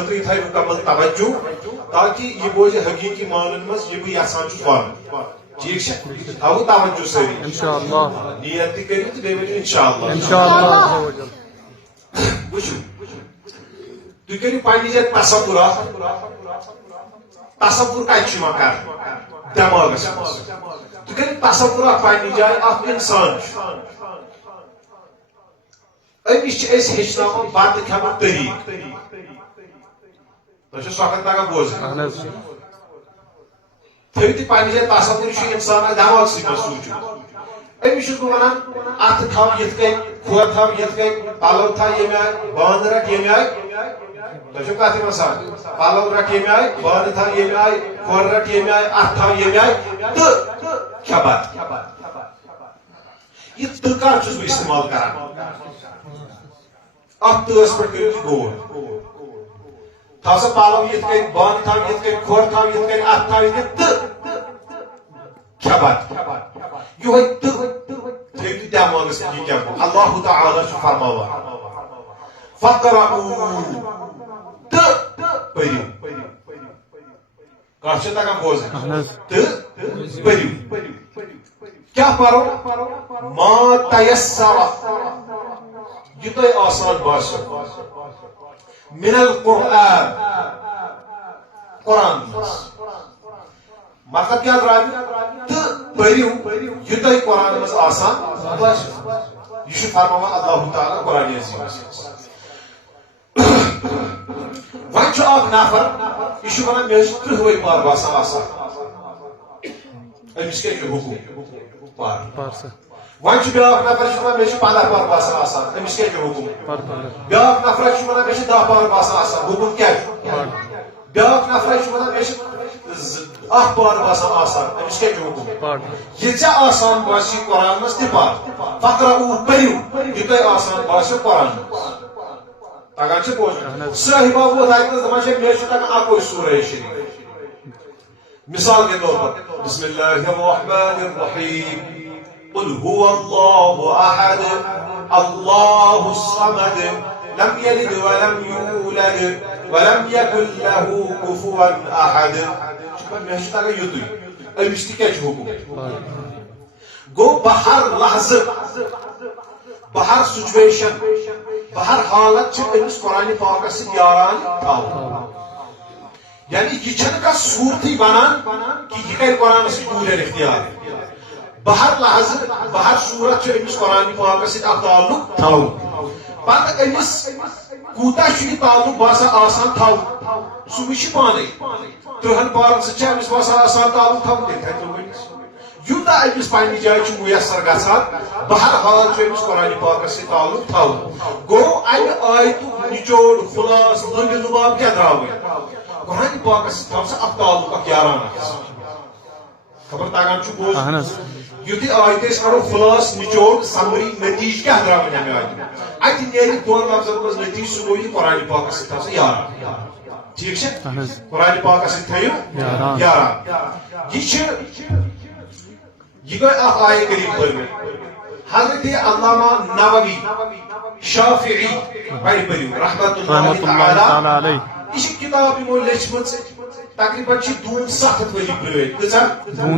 خطری تھا مکمل توجہ تاکہ یہ بوجھ حقیقی معنن مز یہ بہ یژھان چھس ون ٹھیک ہے تھو توجہ ساری انشاءاللہ نیت تہ کٔرِو تہٕ بیٚیہِ ؤنِو انشاءاللہ انشاءاللہ وٕچھِو تُہۍ کٔرِو پننہِ جایہِ تصوُر تصوُر کتہِ چھُ یِوان کرنہٕ دٮ۪ماغس منٛز تُہۍ کٔرِو تصوُر پننہِ جایہِ اکھ انسان چھُ أمِس چھِ أسۍ ہیٚچھناوان بتہٕ کھٮ۪نُک طریٖقہٕ تۄہہِ چھو سۄکھن تگان بوزٕنۍ تھٲیِو تُہۍ پننہِ جایہِ تصوُر یہِ چھُ انسان دٮ۪ماغسٕے منٛز سوٗنٛچُن أمِس چھُس بہٕ ونان اتھٕ تھاو یِتھ کٔنۍ کھۄر تھاو یِتھ کٔنۍ پلو تھاو ییٚمہِ آیہِ بانہٕ رٹ ییٚمہِ آیہِ تۄہہِ چھو کتھ یِوان سمجھ پلو رٹ ییٚمہِ آیہِ بانہٕ تھاو ییٚمہِ آیہِ کھۄر رٹ ییٚمہِ آیہِ اتھٕ تھاو ییٚمہِ آیہِ تہٕ کھٮ۪ہ بتہٕ یہ تہٕ کر چھُس بہٕ استعمال کران اتھ تٲس پٮ۪ٹھ کٔرِو تُہۍ غور تھاو سا پلو یِتھ کٔنۍ بانہٕ تھاو یِتھ کٔنۍ کھۄر تھاو یِتھ کٔنۍ اتھٕ تھاو یِتھ کٔنۍ تہٕ کھٮ۪ہ بتہٕ یِہوے تہٕ تھٲیِو تُہۍ دٮ۪ماغس منٛز یہِ کیاہ گوٚو اللہ تعالیٰ چھُ فرماوان فقرؤ تہٕ پٔرِو کتھ چھِ تگان بوزٕنۍ تہٕ پٔرِو کیاہ پرو ما تیسر یہ تۄہہِ آسان باسیو من القرآن قرآن مطلب کیا درٛاو تہٕ پٔرِو یہ تۄہہِ قرآن منٛز آسان باسیو یہ چھُ فرماوان اللہ تعالیٰ قرآن عظیٖمس وۄنۍ چھُ اکھ نفر یہِ چھُ ونان مےٚ چھِ 30 ؤری پار باسان آسان أمِس کیٛاہ چھُ حکم پار وۄنۍ چھُ بیٛاکھ نفر یہِ چھُ ونان مےٚ چھِ 15 پار باسان آسان أمِس کیٛاہ چھُ حکم بیٛاکھ نفر چھُ ونان مےٚ چھِ 10 پار باسان آسان حکم کیٛاہ چھُ بیٛاکھ نفر چھُ ونان مےٚ چھِ 1 پار باسان آسان أمِس کیٛاہ چھُ حکم یہِ ژےٚ آسان باسی قرآن منٛز تہِ پر فقرؤ پٔرِو یہِ تۄہہِ آسان باسیو قرآن منٛز تگان چھِ بوزُن صاحبہ ووت اتہِ نس دپان چھِ مےٚ چھُ تگان اکوے سورہ شریٖف مثال کے طور پر بسم اللہ الرحمن الرحیم قل هو الله احد الله الصمد لم يلد ولم يولد ولم يكن له كفوا احد مےٚ چھُ تگان یُتُے أمِس تہِ کیٛاہ چھُ حکم گوٚو بہٕ ہر لحظہٕ بہٕ ہر سچویشن بہٕ ہر حالت چھِ أمِس قرآنِ پاکس سۭتۍ یاران تھاوُن یعنی یہ چھنہٕ کانٛہہ صوٗرتھٕے بنان کہِ یہِ کرِ قرآنس سۭتۍ دوٗرٮ۪ر اختیار بہٕ ہر لحظہٕ بہٕ ہر صوٗرت چھُ أمِس قرآنِ پاکس سۭتۍ اکھ تعلق تھاوُن پتہٕ أمِس کوٗتاہ چھُ یہِ تعلق باسان آسان تھاوُن سُہ وٕچھِ پانے 30 پارن سۭتۍ چھِ أمِس باسان آسان تعلق تھاوُن تیٚلہِ تھاوِ تِم یوٗتاہ أمِس پننہِ جایہِ چھُ مُیسر گژھان بہر حال چھُ أمِس قرآنِ پاکس سۭتۍ تعلق تھاوُن گوٚو امہِ آیتُک نچوڑ خُلاصہٕ لٔنٛڈِ لُباب کیٛاہ درٛاو قرآنِ پاکس سۭتۍ تھاو سا اکھ تعلق اکھ یارانہ خبر تگان چھُ بوزُن یُتھُے آیتہِ أسۍ کڑو خُلاصہٕ نچوڑ سمری نتیجہٕ کیٛاہ درٛاو امہِ آیتُک اتہِ نیرِ 2 لفظن منٛز نتیجہٕ سُہ گوٚو یہِ قرآنِ پاکس سۭتۍ تھاو سا یارانہ ٹھیٖک چھا قرآنِ پاکس سۭتۍ تھٲیِو یارانہ یہِ چھِ یہ گئی اکھ آیہ کریم پٔرمٕژ حضرت علامہ نووی شافعی بڑِ پٔرِو رحمت اللہ تعالی علیہ یہ چھِ کتاب یِمو لیچھمٕژ تقریباً چھِ 700 ؤری پرٛٲنۍ کۭژاہ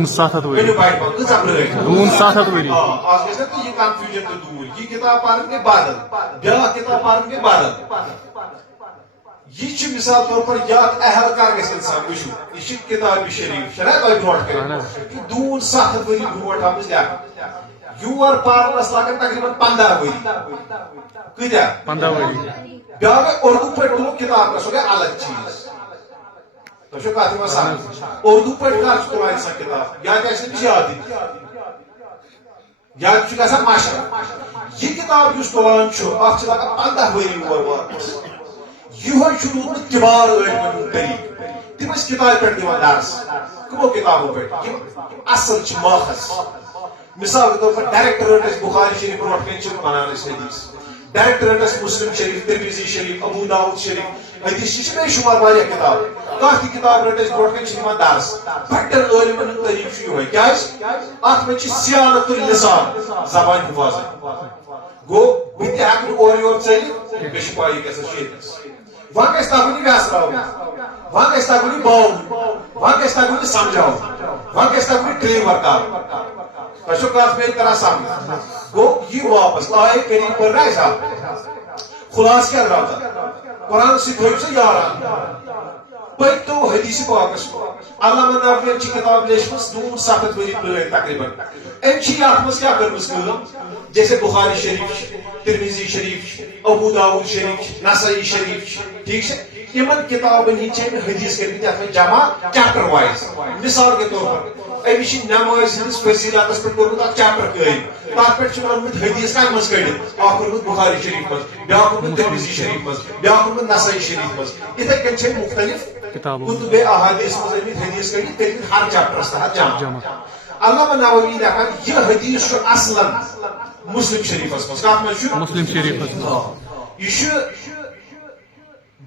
700 ؤری کۭژاہ پرٛٲنۍ 700 ؤری آز گژھِ نا تہٕ یہِ کنفیوجن تہٕ دوٗر یہِ کتاب پرن گٔے بدل بیٛاکھ کتاب پرن گٔے بدل یہ چھِ مثال طور پر یتھ اہلکار گژھِ انسان وٕچھو یہ چھِ کتابہِ شریٖف چھےٚ نا تۄہہِ برونٛٹھ کٔنۍ 700 ؤری برونٛٹھ آمٕژ لیکھنہٕ یور پرنس لگن تقریباً 15 ؤری کۭتیاہ 15 ؤری بیٛاکھ گٔے اردو پٲٹھۍ تُلُن کتاب سۄ گٔے الگ چیٖز تۄہہِ چھو کتھ یِوان سمجھ اردو پٲٹھۍ کر چھُ تُلان انسان کتاب یا تہِ آسہِ أمِس یادٕے یا تہِ چھُ گژھان مشق یہِ کتاب یُس تُلان چھُ اتھ چھِ لگان 15 ؤری اور واتنس یِہوے چھُ روٗدمُت کِبار عٲلمن ہُنٛد طریٖقہٕ تِم ٲسۍ کتابہِ پٮ۪ٹھ دِوان درس کٕمو کتابو پٮ۪ٹھ یِم اصل چھِ ماخذ مثال کے طور پر ڈائریکٹ رٔٹ اَسہِ بخاری شریٖف برونٛٹھ کَنۍ چھِ ونان أسۍ حدیث ڈائریکٹ رٔٹ اَسہِ مسلم شریٖف ترمذی شریٖف ابو داؤد شریٖف حدیث چھِ بے شمار واریاہ کتاب کانٛہہ تہِ کتاب رٔٹ اَسہِ برونٛٹھ کَنۍ چھِ دِوان درس بَڑٮ۪ن عٲلمن ہُنٛد طریٖقہٕ چھُ یِہوے کیٛازِ اتھ منٛز چھِ صیانت اللسان زبانہِ حفاظت گوٚو بہٕ تہِ ہٮ۪کہٕ نہٕ اورٕ یورٕ ژٔلِتھ مےٚ چھِ پاے یہِ کیٛاہ سا چھُ ییٚتنس وہاں گژھِ تگُن ویسراوُن وہاں گژھِ تگُن باوُن وہاں گژھِ تگُن سمجھاوُن وہاں گژھِ تگُن ڈیلیور کرُن تۄہہِ چھو کتھ میری طرح سمجھ گوٚو یہِ واپس آیے کریم پٔر نا اَسہِ خُلاصہٕ کیٛاہ درٛاو تتھ قرآن سۭتۍ تھٲیِو سا یاران پٔرۍتو حدیث پاکس علامہ نوویَن چھِ کتاب لیچھمٕژ 700 ؤری پرٛٲنۍ تقریباً أمۍ چھِ یتھ منٛز کیٛاہ کٔرمٕژ کٲم جیسے بخاری شریف چھِ ترمیزی شریف چھِ ابو داؤد شریف چھِ نسائی شریف چھِ ٹھیک چھِ یمن کتابن ہٕنٛدۍ چھِ أمۍ حدیث کٔرمٕتۍ یتھ منٛز جمع چیپٹر وائز مثال کے طور پر أمِس چھِ نمازِ ہٕنٛدِس فضیلتس پٮ۪ٹھ کوٚرمُت اکھ چیپٹر قٲیِم تتھ پٮ۪ٹھ چھُ ووٚنمُت حدیث کتھ منٛز کٔڑِتھ اکھ کوٚرمُت بخاری شریف منٛز بیاکھ کوٚرمُت ترمیزی شریف منٛز بیاکھ کوٚرمُت نسائی شریف منٛز یِتھے کٔنۍ چھِ أمۍ مختلف کتب احادیث منٛز أنمٕتۍ حدیث کٔڑِتھ کٔرمٕتۍ ہر چیپٹرس تحت جمع علامہ نووی لیکھان یہِ حدیث چھُ اصلاً مسلم شریفس منٛز کتھ منٛز چھُ مسلم شریفس یہِ چھُ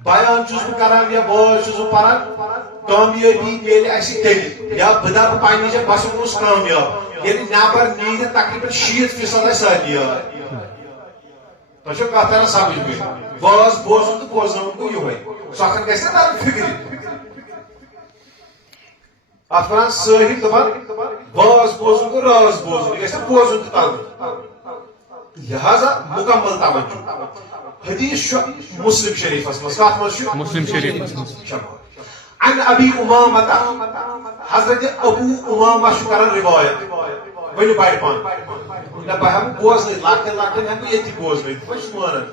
بیان چھُس بہٕ کران یا واز چھُس بہٕ پران کامیٲبی میلہِ اسہِ تیٚلہِ یا بہٕ دپہٕ پننہِ جایہِ بہٕ ہسا گوٚوُس کامیاب ییٚلہِ نٮ۪بر نیرِ تقریباً 60% آسہِ سارنٕے یاد تۄہہِ چھو کتھ تران سمجھ مےٚ واز بوزُن تہٕ بوزناوُن گوٚو یِہوے سُہ اکھ گژھِ نا ترُن فِکرِ اتھ ونان سٲحِل دپان واز بوزُن گوٚو راز بوزُن یہِ گژھِ نا بوزُن تہٕ ترُن لہذا مکمل توجہ حدیث چھُ مسلم شریفس منٛز کتھ منٛز چھُ مسلم شریفس منٛز عن ابی امامہ حضرت ابو امامہ چھُ کران روایت ؤنِو بڑِ پہن نہ بہٕ ہٮ۪کہٕ بوزنٲیِتھ لۄکٹٮ۪ن لۄکٹٮ۪ن ہٮ۪کہٕ بہٕ ییٚتی بوزنٲیِتھ بہٕ چھُس مانان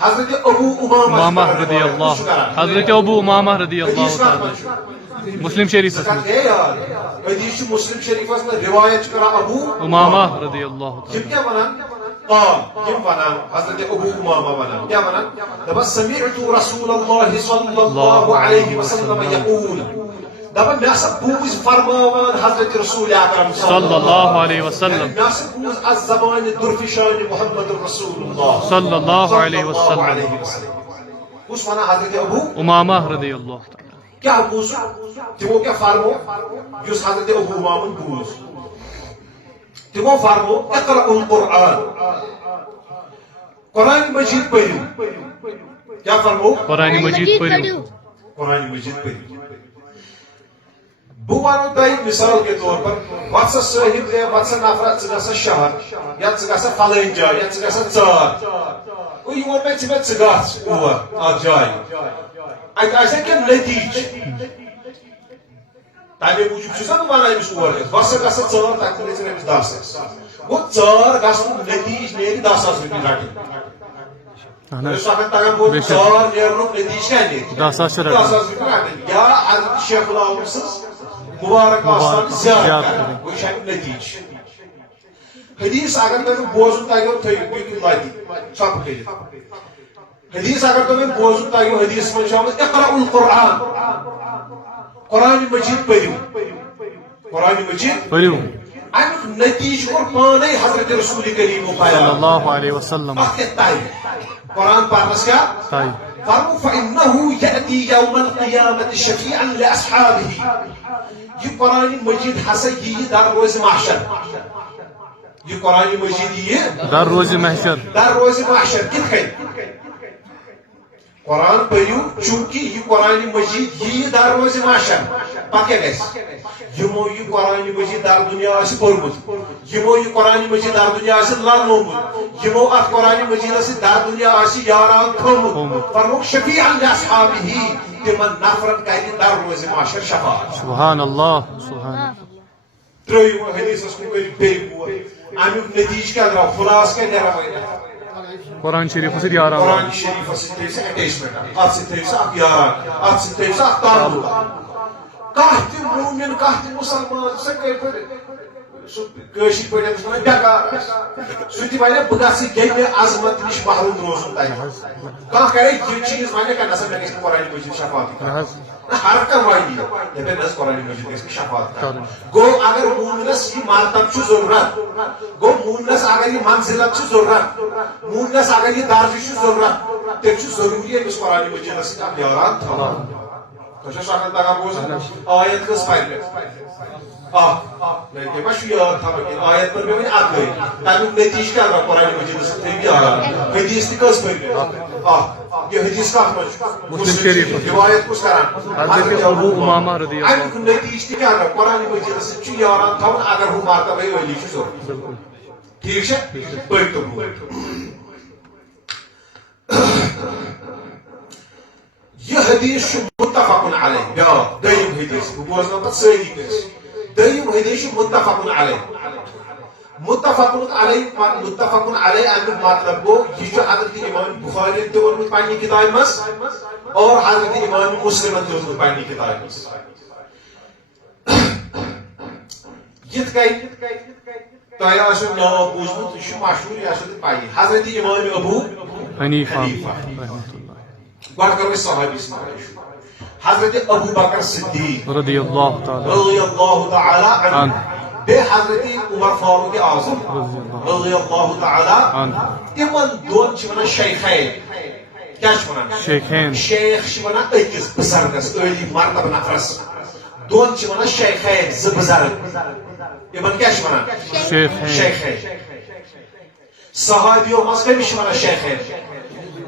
حضرت ابو امامہ رضی اللہ حضرت ابو امامہ رضی اللہ تعالی مسلم شریفس منٛز حدیث چھُ مسلم شریفس منٛز روایت چھُ کران ابو امامہ رضی اللہ تعالی یِم کیٛاہ ونان قال يم ونان حضرت ابو امامہ ونان کیا ونان دپان سمعت رسول الله صلى الله عليه وسلم يقول دپان مےٚ ہسا بوٗز فرماوان حضرت رسول اکرم صلی اللہ علیہ وسلم مےٚ ہسا بوٗز از زبانہِ درفشان محمد رسول اللہ صلی اللہ علیہ وسلم کُس ونان حضرت ابو امامہ رضی اللہ تعالی کیا بوٗز تِمو کیٛاہ فرمو یُس حضرت ابو امامن بوٗز تِمو فرمو اقرأ القرآن قرآن مجید پٔرِو کیا فرمو قرآن مجید پٔرِو قرآن مجید پٔرِو بہٕ ونو تۄہہِ مثال کے طور پر وَتھ سا صٲحب وَتھ سا نفرا ژٕ گژھ سا شہر یا ژٕ گژھ سا فلٲنۍ جاے یا ژٕ گژھ سا ژار گوٚو یہِ ووٚن مےٚ ژٕ گژھ اور اتھ جایہِ اتہِ آسہِ کینٛہہ نٔتیٖجہٕ تمے موٗجوٗب چھُس نا بہٕ ونان أمِس اور گژھ وَتھ سا گژھ سا ژار تتھ منٛز دِژٕن أمِس 10,000 گوٚو ژار گژھنُک نٔتیٖجہٕ نیرِ 10,000 رۄپیہِ رٹٕنۍ سُہ ہٮ۪کان تگان بوزُن ژار نیرنُک نٔتیٖجہٕ کیٛاہ نیرِ 10,000 رۄپیہِ رٹٕنۍ یا حضرت شیخ العالم سٕنٛز مبارک آسان زیادٕ کران گوٚو یہِ چھُ امیُک نٔتیٖجہٕ حدیث اگر تۄہہِ بوزُن تگیو تھٲیِو تُہۍ لَتہِ ژۄپہٕ کٔرِتھ حدیث اگر تۄہہِ بوزُن تگیو حدیث منٛز چھُ آمُت اقرأ القرآن قرآن مجید پٔرِو قرآن مجید پٔرِو امیُک نتیجہٕ کوٚر پانے حضرت رسول کریم صلی اللہ علیہ وسلم اتھ کیٛاہ طے قرآن پرنس کیٛاہ طے فرمو فإنه يأتي يوم القيامة شفيعا لأصحابه یہ قرآن مجید ہسا یی در روز محشر یہ قرآن مجید یی در روز محشر کِتھ کٔنۍ قرآن پٔرِو چوٗنٛکہِ یہِ قرآن مجید یی در روز محشر پتہٕ کیٛاہ گژھِ یِمو یہِ قرآن مجید در دُنیا آسہِ پوٚرمُت یِمو یہِ قرآن مجید در دُنیا آسہِ للنومُت یِمو اتھ قرآن مجیدس سۭتۍ در دُنیا آسہِ یاران تھوٚومُت فرموکھ شفیعا لأصحابه تِمن نفرن کرِ در روز محشر شفاعت سبحان اللہ سبحان اللہ ترٛٲیِو حدیثس کُن کٔرِو بیٚیہِ غور امیُک نتیجہٕ کیٛاہ درٛاو خُلاصہٕ کیٛاہ نیران قرآن شریف سۭتۍ یاران قرآن شریفس سۭتۍ تھٲیِو سا اٹیچمنٹ اتھ سۭتۍ تھٲیِو سا اکھ یاران اتھ سۭتۍ تھٲیِو سا اکھ تعلق کانٛہہ تہِ موٗمِن کانٛہہ تہِ مُسلمان سۄ کٔرۍ پٲٹھۍ سُہ کٲشِر پٲٹھۍ یَتھ وَنان بیکار سُہ تہِ وَنہِ بہٕ گژھٕ ییٚمہِ عظمت نِش محروم روزُن تَتہِ کانٛہہ کرِ یہِ چیٖز وَنہِ کانٛہہ نسا مےٚ گژھِ نہٕ قرآن مجید شفاعت کرٕنۍ ہر کانٛہہ وَنہِ دَپہِ نہ قرآن مجید گژھِ مےٚ شفاعت کرٕنۍ گوٚو اگر موٗمِنس یہِ مرتب چھُ ضروٗرت گوٚو موٗمِنس اگر یہِ منزلت چھِ ضروٗرت موٗمِنس اگر یہِ درجہٕ چھُ ضروٗرت تیٚلہِ چھُ ضروٗری أمِس قرآن مجیدس سۭتۍ اکھ یاران تھاوُن تۄہہِ چھا سۄکھن تگان بوزُن آیت کٔژ پرِ مےٚ اکھ تۄہہِ ما چھُ یاد تھاوان کینٛہہ آیت پٔر مےٚ وۄنۍ اکٲے تمیُک نٔتیٖجہٕ کیٛاہ گوٚو قرآنِ مجیٖدس تھٲیِو یاد حدیٖث تہِ کٔژ پٔرۍ مےٚ اکھ یہ حدیث کتھ منٛز چھُ مسلم شریٖف رِوایت کُس کران حضرت ابو امامہ رضی اللہ امیُک نٔتیٖجہٕ تہِ کیٛاہ گوٚو قرآنِ مجیٖدس سۭتۍ چھُ یاران تھاوُن اگر ہُہ مرتبے عٲلی چھُ ضروٗرت ٹھیٖک چھا پٔرۍ تو یہ حدیث متفق علیہ بیاکھ دوٚیِم حدیث بہٕ بوزناو پتہٕ سٲری کٲنٛسہِ دوٚیِم حدیث چھُ متفق علیہ متفق علیہ امیُک مطلب گوٚو یہِ چھُ حضرت امام بخاری تہِ ووٚنمُت پننہِ کتابہِ منٛز اور حضرت امام مسلمن تہِ ووٚنمُت پننہِ کتابہِ منٛز یِتھ کٔنۍ تۄہہِ آسیو ناو بوٗزمُت یہِ چھُ مشہوٗر یہِ آسیو تۄہہِ پَیی حضرت امام ابو حنیفہ گۄڈٕ کرو أسۍ صحابی سٕنٛز حضرت ابو بکر صدیق رضی اللہ تعالی عنہ بیٚیہِ حضرت عمر فاروق اعظم رضی اللہ تعالی تِمن دۄن چھِ وَنان شیخین کیٛاہ چھِ وَنان شیخین شیخ چھِ وَنان أکِس بُزرگس عٲلی مرتبہٕ نفرس دۄن چھِ وَنان شیخین زٕ بُزرگ یِمن کیٛاہ چھِ وَنان شیخین صحابیو منٛز کٔمِس چھِ وَنان شیخین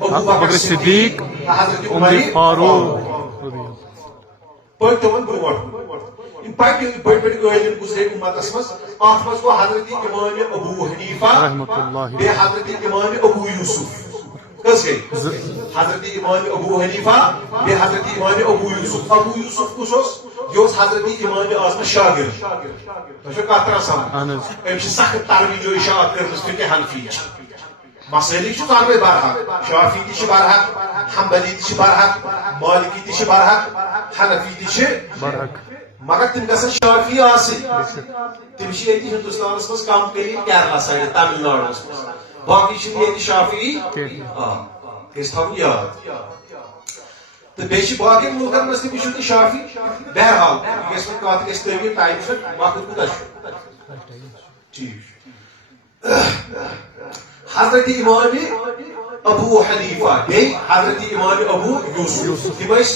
ابو بکر صدیق حضرت عمر فاروق پٔکۍ تِمن برونٛٹھ یِم پٔکۍ بٔڑۍ بٔڑۍ عٲلِم گُزرے اُمتس منٛز اتھ منٛز گوٚو حضرت امام ابو حنیفہ بیٚیہِ حضرت امام ابو یوسف کٔژ گٔے حضرت امام ابو حنیفہ بیٚیہِ حضرت امام ابو یوسف کُس اوس یہِ اوس حضرت امام اعظمس شاگرد تۄہہِ چھو کتھ تران سمجھ أمۍ چھِ سخت ترویج و اشاعت کٔرمٕژ فقہ حنفیِچ مسٲلِک چھُ ژۄنوَے برحق شافی تہِ چھِ برحق حنبلی تہِ چھِ برحق مالکی تہِ چھِ برحق حنفی تہِ چھِ برحق مگر تِم گژھن شافی آسٕنۍ تِم چھِ ییٚتہِ ہندوستانس منٛز کم قلیٖل کیرلا سایڈٕ تامِل ناڈوس منٛز باقٕے چھِنہٕ ییٚتہِ شافی أسۍ تھاوُن یاد تہٕ بیٚیہِ چھِ باقین مُلکن منٛز تہِ وٕچھِو تُہۍ شافی بہرحال یہِ گژھِ نہٕ کتھ گژھِ طویل ٹایم چھُ وقت کوٗتاہ چھُ ٹھیٖک حضرت امام ابو حنیفہ بیٚیہِ حضرت امام ابو یوسف تِم ٲسۍ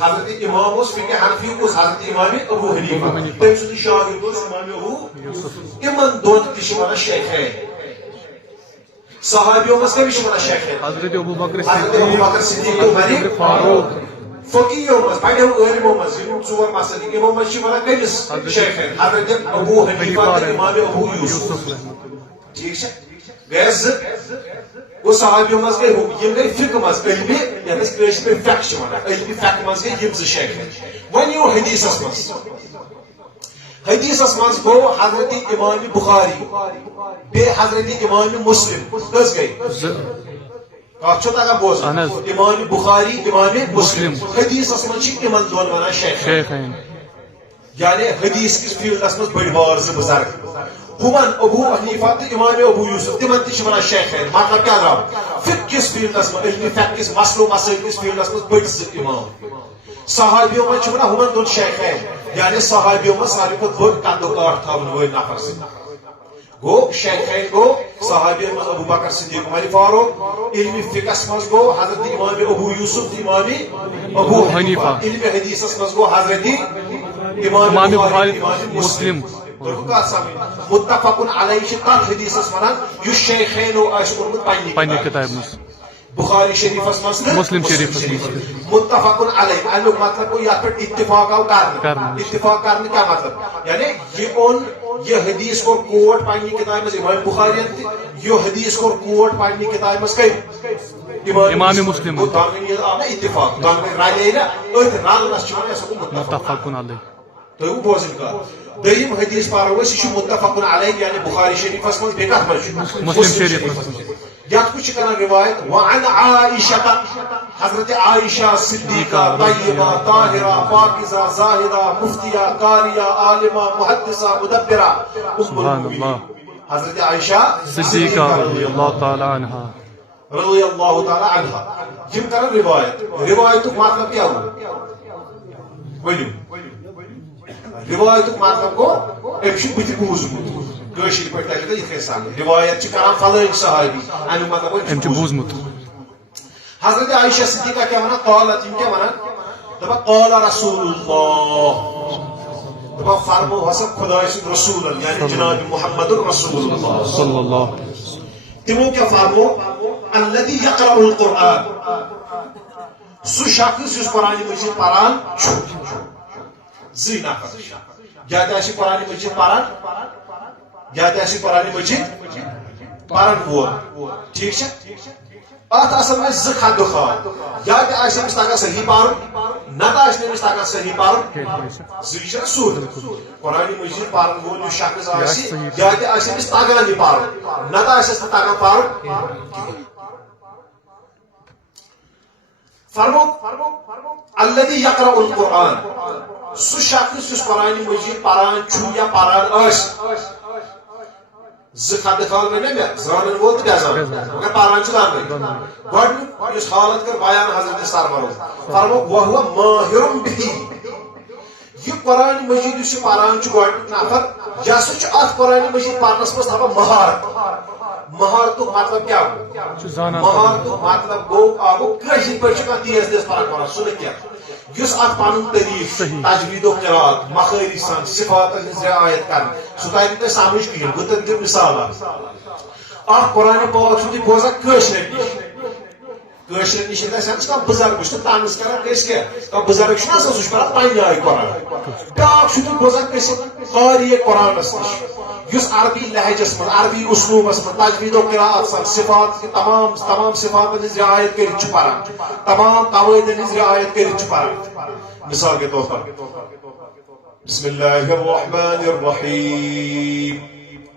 حضرت امام اوس فقہ حنفی اوس حضرت امام ابو حنیفہ تٔمۍ سُنٛد شاگرد اوس امام ابو یِمن دۄن تہِ چھِ وَنان شیخین صحابیو منٛز کٔمِس چھِ وَنان شیخین حضرت ابو بکر صدیق عمر فاروق فقیٖہو منٛز بَڑیو عٲلمو منٛز یِم ژور مسلک یِمو منٛز چھِ وَنان کٔمِس شیخین حضرت ابو حنیفہ تہٕ امام ابو یوسف ٹھیٖک چھا گٔے زٕ گوٚو صحابیو منٛز گٔے یِم گٔے فقہ منٛز علمِ یتھ أسۍ کٲشِر پٲٹھۍ فقہ چھِ وَنان علمِ فقہ منٛز گٔے یِم زٕ شیخین وۄنۍ یِیو حدیٖثس منٛز حدیٖثس منٛز گوٚو حضرت امام بخاری بیٚیہِ حضرت امام مسلم کٔژ گٔے کتھ چھو تگان بوزُن امام بخاری امام مسلم حدیٖثس منٛز چھِ یِمن دۄن وَنان شیخین یعنی حدیٖث کِس فیٖلڈس منٛز بٔڑۍ بار زٕ بُزرگ ہُمن ابو حنیفہ تہٕ امام ابو یوسف تِمن تہِ چھِ وَنان شیخین مطلب کیٛاہ درٛاو فقہ کِس فیٖلڈس منٛز علمِ فقہ کِس مسلو مسٲیل کِس فیٖلڈس منٛز بٔڑۍ زٕ امام صحابیو منٛز چھِ وَنان ہُمن دۄن شیخین یعنی صحابیو منٛز ساروی کھۄتہٕ بوٚڑ قدو کاٹھ تھاوَن وٲلۍ نفر سٕنٛدۍ گوٚو شیخین گوٚو صحابیو منٛز ابو بکر صدیق عمر فاروق علمِ فقہس منٛز گوٚو حضرت امام ابو یوسف تہٕ امام ابو حنیفہ علمِ حدیٖثس منٛز گوٚو حضرت امام بخاری امام مسلم متفق علیہ چھِ تتھ حدیٖثس وَنان یُس شیخینو آسہِ کوٚرمُت پننہِ کِتابہِ منٛز بخاری شریٖفس منٛز تہٕ مسلم شریٖفس منٛز متفق علیہ امیُک مطلب گوٚو یتھ پٮ۪ٹھ اتفاق آو کرنہٕ اتفاق کرنہٕ کیٛاہ مطلب یعنی یہِ اوٚن یہِ حدیٖث کوٚر کوٹ پننہِ کِتابہِ منٛز امام بخارین تہِ یہِ حدیٖث کوٚر کوٹ پننہِ کِتابہِ منٛز کٔمۍ امام مسلم دۄنوٕنی آو نہ اتفاق دۄنوٕنی رلے نہ أتھۍ رلنس چھِ وَنان یہِ ہسا گوٚو متفق علیہ تُہۍ بوزٕنۍ کتھ دوٚیِم حدیٖث پرو أسۍ یہِ چھُ متفق علیہ یعنی بخاری شریٖفس منٛز بیٚیہِ کتھ منٛز چھُ مسلم شریٖفس منٛز یتھ کُس چھِ کران روایت وعن عائشہ حضرت عائشہ صدیقہ طیبہ طاہرہ پاکزہ زاہدہ مفتیہ قاریہ عالمہ محدثہ مدبرہ ام المؤمنین حضرت عائشہ صدیقہ رضی اللہ تعالی عنہا یِم کران روایت روایتُک مطلب کیٛاہ گوٚو ؤنِو روایتُک مطلب گوٚو أمۍ چھُ بٕتھِ بوٗزمُت کٲشِر پٲٹھۍ تَرِ تۄہہِ یِتھٕے سمجھ روایت چھِ کران فلٲنۍ صحابی امیُک مطلب گوٚو أمۍ چھُ بوٗزمُت حضرت عائشہ صدیقہ کیٛاہ وَنان قالت یِم کیٛاہ وَنان دپان قال رسول اللہ دپان فرمو ہسا خدای سن رسول یعنی جناب محمد رسول اللہ صلی اللہ تمو کیا فرمو الذي يقرأ القرآن سو شخص یس قرآن مجید پران زی نفر یا تاسی قرآن مجید پران یا تاسی قرآن مجید پران وول ٹھیک ہے ات اصل میں ز خد خان یا تہ آسہ امس تگان صحیح پرن نتہ آسہ امس تگان صحیح پرن زی چھ سود قرآن مجید پرن وول یس شخص آسی یا تہ آسہ امس تگان یہ پرن نتہ آسس نہ تگان پرن فرمو الذي يقرأ القرآن سو شخص یس قرآن مجید پران چھ یا پران آس ز خد خال میں زانن وول تو بیزان مگر پران چھ دان گڈ اس حالت کر بیان حضرت سرور فرمو وهو ماهر به یہ قرآن مجید اس پران چھ گڈ نفر یا سو چھ ات قرآن مجید پرنس مس تھا مہارت مہارت مطلب کیا مہارت مطلب گو آگو کشی پر چھ تیز تیز فرق کران سن کیا یس ات پن طریق تجوید و قراءت مخارج سان صفات رعایت کر سہ تر تہ سمجھ کہین بہ دم مثال اخ قرآن پاک چھ بوزان کشر نش کم بزرگ چھ تنس کران کس کیا بزرگ چھ سہ پران پنہ آئی قرآن بیاکھ چھ بوزان کس قاری قرآنس نش یس عربی لہجس من عربی اسلوبس من تجوید و قراءت سان صفات تمام صفات رعایت کر پران تمام قواعد رعایت کر پران مثال کے طور پر بسم اللہ الرحمن الرحیم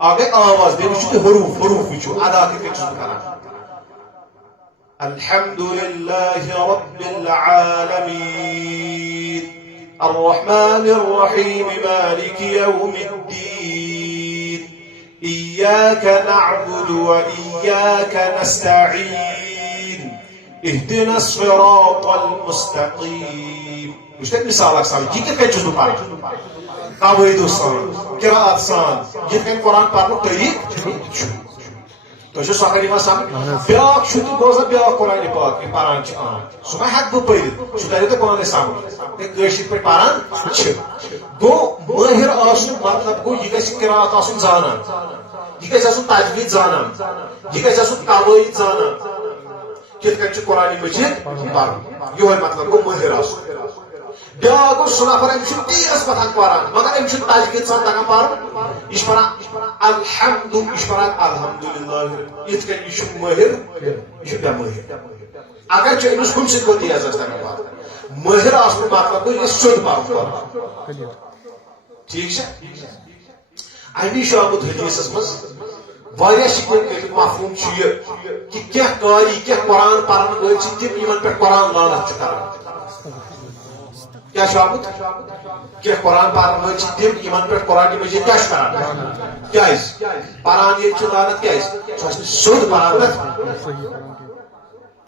آگے آواز دے وچ حروف وچ ادا کے کران الحمد للہ رب العالمین الرحمن الرحیم مالک یوم الدین إياك نعبد وإياك نستعين اهدنا الصراط المستقيم مش ده مثال اكثر جيك كيف تجدو پار قواعد سان قراءات سان جيك قرآن پارنو طريق تو جو ساکری ما سام بیاکھ چھُ بوزان بیاکھ قرآن پاک پران چھ آن سُہ ما ہیٚکہٕ بہٕ پٔرِتھ سُہ ترِ تۄہہِ پانے سمجھ کٲشِر پٲٹھۍ پران چھِ گوٚو مٲہِر آسُن مطلب گوٚو یہِ گژھِ قراءت آسُن زانان یہِ گژھِ آسُن تجوید زانان یہِ گژھِ آسُن قواعد زانان کِتھ کٔنۍ چھُ قرآن مجید پرُن یِہوے مطلب گوٚو مٲہِر آسُن بیاکھ گوٚو سُہ نفر أمِس چھُ تیز پتھان قرآن مگر أمِس چھُ تجوید سان تگان پرُن یہِ چھُ پران الحمد یہِ چھُ پران الحمدللہ یِتھ کٔنۍ یہِ چھُ مٲہِر یہِ چھُ بے مٲہِر اگر چھُ أمِس کُنہِ سۭتۍ گوٚو تیز آسہِ تگان پرُن مٲہِر آسُن مطلب گوٚو یہِ سیوٚد پرُن قرآن ٹھیک چھا امی چھُ آمُت حدیثس منٛز واریاہ شکل مفہوم چھُ یہِ کہِ کینٛہہ قاری کینٛہہ قرآن پرن وٲلۍ چھِ تِم یِمن پٮ۪ٹھ قرآن لعنت چھُ کران کیا چھُ آمُت کینٛہہ قرآن پرن وٲلۍ چھِ تِم یِمن پٮ۪ٹھ قرآن مجید کیٛاہ چھُ کران کیٛازِ پران ییٚتہِ چھُ لعنت کیٛازِ سُہ آسہِ نہٕ سیوٚد پران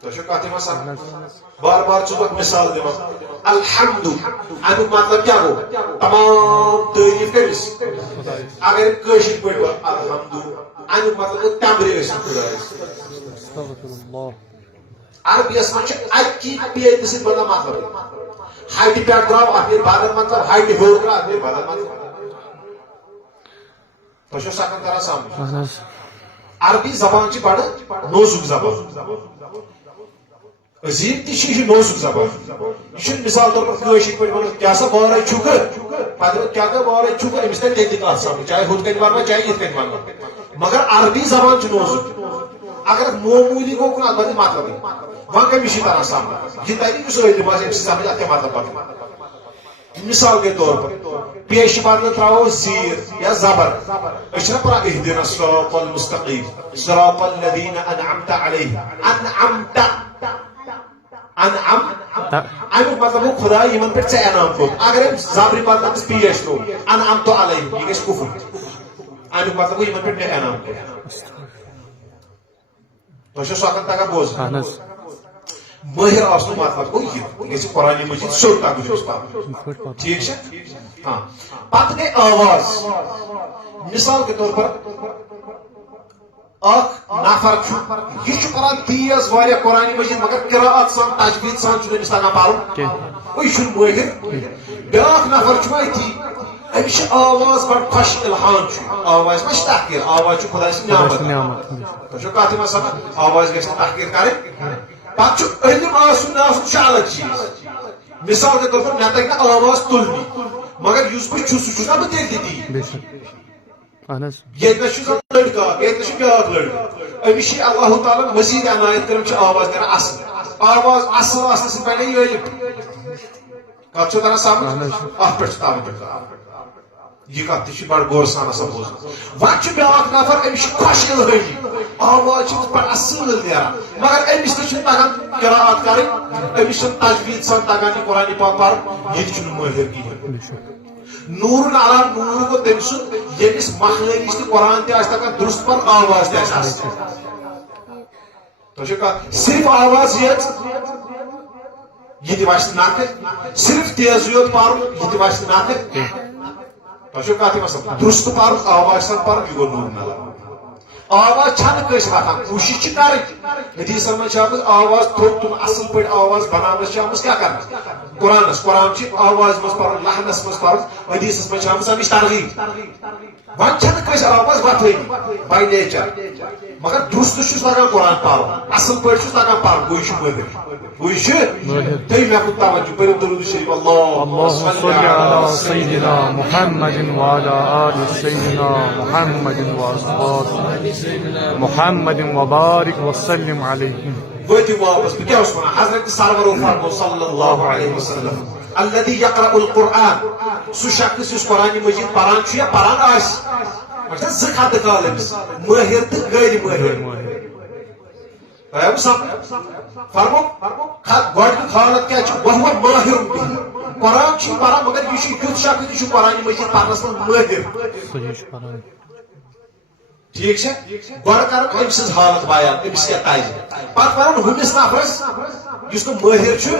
تۄہہِ چھو کتھ یِوان سمجھ بار بار چھُس بہٕ مثال دِوان الحمد امیُک مطلب کیٛاہ گوٚو تمام تعریٖف کٔمِس اگر کٲشِر پٲٹھۍ وَنو الحمد امیُک مطلب گوٚو تمبرِ ٲسِن خۄدایس عربیس منٛز چھُ اکی پیتہِ سۭتۍ بدل مطلب ہایٹہِ پٮ۪ٹھ درٛاو اتھ نیرِ بدل مطلب ہایٹہِ ہیوٚر درٛاو اتھ نیرِ بدل مطلب تۄہہِ چھو سکن تران سمجھ عربی زبان چھِ بڑٕ نوزُک زبان عظیٖم تہِ چھِ یہِ نوزُک زبان یہِ چھُنہٕ مثال طور پر کٲشِر پٲٹھۍ ونُن کیٛاہ سا وارے چھُکھٕ پتہٕ کیٛاہ گوٚو وارے چھُکھٕ أمِس ترِ تیٚلہِ کتھ سمجھ چاہے ہُتھ کٔنۍ ونوا چاہے یِتھ کٔنۍ ونوا مگر عربی زبان چھِ نوزُک اگر معموٗلی گوٚو کُن اتھ بدلہِ مطلبٕے وۄنۍ کٔمِس چھِ تران سمجھ یہِ ترِ یُس عٲلِم آسہِ أمِس چھِ سمجھ اتھ کیٛاہ مطلب بدلہِ مثال کے طور پر پیش بدلہٕ تراوو زیٖر یا زبر أسۍ چھِنہ پران اهدنا الصراط المستقيم صراط الذين انعمت عليهم انعمت انعم امیُک مطلب گوٚو خدا یِمن پٮ۪ٹھ ژےٚ انعام کوٚر اگر أمۍ زبرِ بدلہٕ أمِس پیش ترٛوو انعمت علیہم یہِ گژھِ کُفر امیُک مطلب گوٚو یِمن پٮ۪ٹھ مےٚ انعام کوٚر تۄہہِ چھو سکن تگان بوزُن مٲہِر آسنُک مطلب گوٚو یہِ گژھِ قرآن مجید سیوٚد تگُن أمِس پرُن ٹھیک چھا ہاں پتہٕ گٔے آواز مثال کے طور پر اخ نفر یہ قرآن تیز واریاہ قرآن مجید مگر قراءت سان تجوید سان چھ تگان پرن یہ ماہر بیاکھ نفر چھ امس آواز بڑ خوش الحان آواز ما تحقیر آواز خدا سن نعمت تو کتھ مثلا آواز گژھِ تحقیر کریں پتہ علم آسن آسن الگ چیز مثال کے طور پر مے تگہ آواز تلنی مگر اس بہ چھس سہ بہ تیل دی یہ لڑکا یہ بیاکھ لڑکہ امس اللہ تعالیٰ مزید عنایت کرم آواز کران اصل آواز اصل آسنہ سۭتۍ بنہِ یہ کتھ چھو تران سمجھ اتھ پٮ۪ٹھ چھُ یہ کت تہ بڑ غور سان بوزن وۄنۍ بیاکھ نفر امس خوش الہٲنی آواز بڑ اصل نیران مگر امس تہ تگان قراءت کریں امس تجوید سان تگان یہ قرآن پاک پرن یہ تہ مٲہر کہین نور علی نور گو تم سن یمس مخلوقس تہ قرآن تہ تگان درست پر آواز تہ تو صرف آواز یہ تہ واسہ نقد صرف تیز یوت پرن یہ تہ واسہ نقد کت مثلا درست پر آواز سان پر یہ گو نور نال آواز چھن کس واتان کوشش کریں حدیث من آواز تھوڑ تم اصل پہ آواز بنانا کیا کرنا قرآن کی آواز مز پڑھ لہنس مز پڑھ حدیث من امچ ترغیب ون چھن کس آواز وتھنی بائی نیچر مگر درست تگان قرآن پرن اصل پہ تگان پرن گوئی تھی مے کن توجہ پٔرِو درود شریف اللهم صل على سيدنا محمد وعلى آل سيدنا محمد وأصحاب محمد وبارك وسلم عليهم وتي واپس بكيا وسمع حضرت سرور فرمو صلى الله عليه وسلم الذي يقرأ القرآن سو شخص اس قرآن مجید پران چھ یا پران آس مگر زکات کالمس ماہر تہ غیر ماہر فرمو گۄڈنیُک حالت کیا چھ وہو ماہر قرآن چھ پران مگر یہ یُتھ شخص چھ قرآن مجید پرنس ماہر ٹھیک ہے گۄڈٕ کرو أمۍ سٕنٛز حالت بیان أمِس کیٛاہ تَگہِ پتہٕ کرو ہُمِس نفرس یُس نہٕ مٲہِر چھُ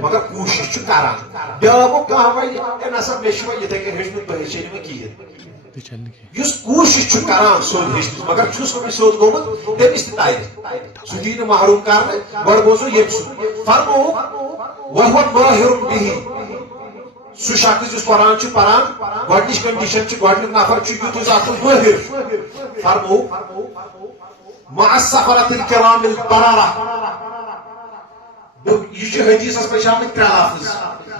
مگر کوٗشِش چھُ کران بیٛاکھ گوٚو کانٛہہ وَنہِ ہے نسا مےٚ چھُ وۄنۍ یِتھَے کٔنۍ ہیٚچھمُت بہٕ ہیٚچھے نہٕ وۄنۍ کِہیٖنۍ یُس کوٗشِش چھُ کران سیوٚد ہیٚچھنٕچ مگر چھُس نہٕ سیوٚد گوٚمُت تٔمِس تہِ تَگہِ سُہ دِی نہٕ محروٗم کرنہٕ گۄڈٕ بوزو ییٚمہِ سُنٛد فرمووُکھ وَہو مٲہِرٌ بِہِ سُہ شخص یُس قرآن چھُ پران گۄڈنِچ کنڈیشن چھِ گۄڈنیُک نفر چھُ یُتھ یُس اتھ منٛز مٲہِر فرمووُکھ مع السفرة الكرام البررة یہ چھُ حدیثس منٛز چھِ آمٕتۍ ترٛےٚ لفظ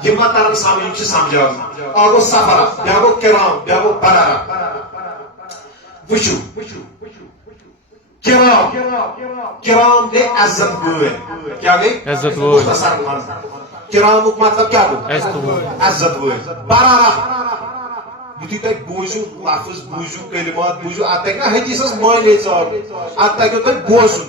یِم ما ترن سمجھ یِم چھِ سمجھاوٕنۍ اکھ گوٚو سفرہ بیٛاکھ گوٚو کرام بیٛاکھ گوٚو بررة وٕچھِو کرام گٔے عزت وٲلۍ کیٛاہ گٔے عزت وٲلۍ مختصر کرامُک مطلب کیا گوٚو عزت وٲلۍ بررة یُتھُے تۄہہِ بوٗزِو لفظ بوٗزِو کلمات بوٗزِو اتھ تگہِ نا حدیثس معنی ژاو اتھ تگیو تۄہہِ بوزُن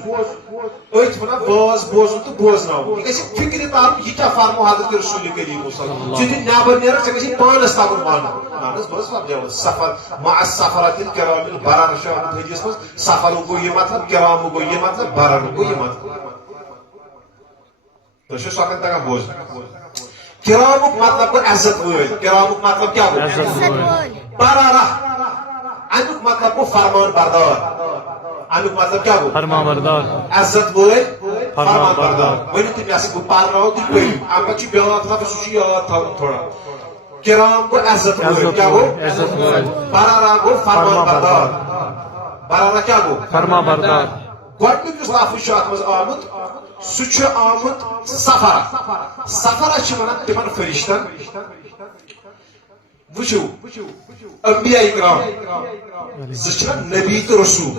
أتھۍ ونان واز بوزُن تہٕ بوزناوُن یہِ گژھِ فکرِ تارُن یہِ کیٛاہ فرمو حضرت رسول کریم صلی اللہ علیہ وسلم یُتھُے نیبر نیرکھ ژےٚ گژھی پانس تگُن ونُن اہن حظ بہٕ سمجھاوُن سفر مع السفرة الكرام البررة چھُ آمُت حدیثس منٛز سفرُک گوٚو یہِ مطلب کرامُک گوٚو یہِ مطلب بررُک گوٚو یہِ مطلب تۄہہِ چھو سۄکھن تگان بوزُن کرامُک مطلب گوٚو عزت وٲلۍ کرامُک مطلب کیا گوٚو بررة امیُک مطلب گوٚو فرمان بردار امیُک مطلب کیا گوٚو فرمان بردار عزت وٲلۍ فرمان بردار ؤنِو تُہۍ مےٚ سۭتۍ بہٕ پرناوو تُہۍ پٔرِو اَمہِ پتہٕ چھُ بیٛاکھ لفظ سُہ چھُ یاد تھاوُن تھوڑا کرام گوٚو عزت وٲلۍ کیا گوٚو بررة گوٚو فرمان بردار بررة کیا گوٚو فرمان بردار گۄڈنیُک یُس لفظ چھُ اتھ منٛز آمُت سُہ چھُ آمُت سفرہ سفرہ چھِ ونان تِمن فرشتن وٕچھِو انبیاء اکرام زٕ چھِنہ نبی تہٕ رسول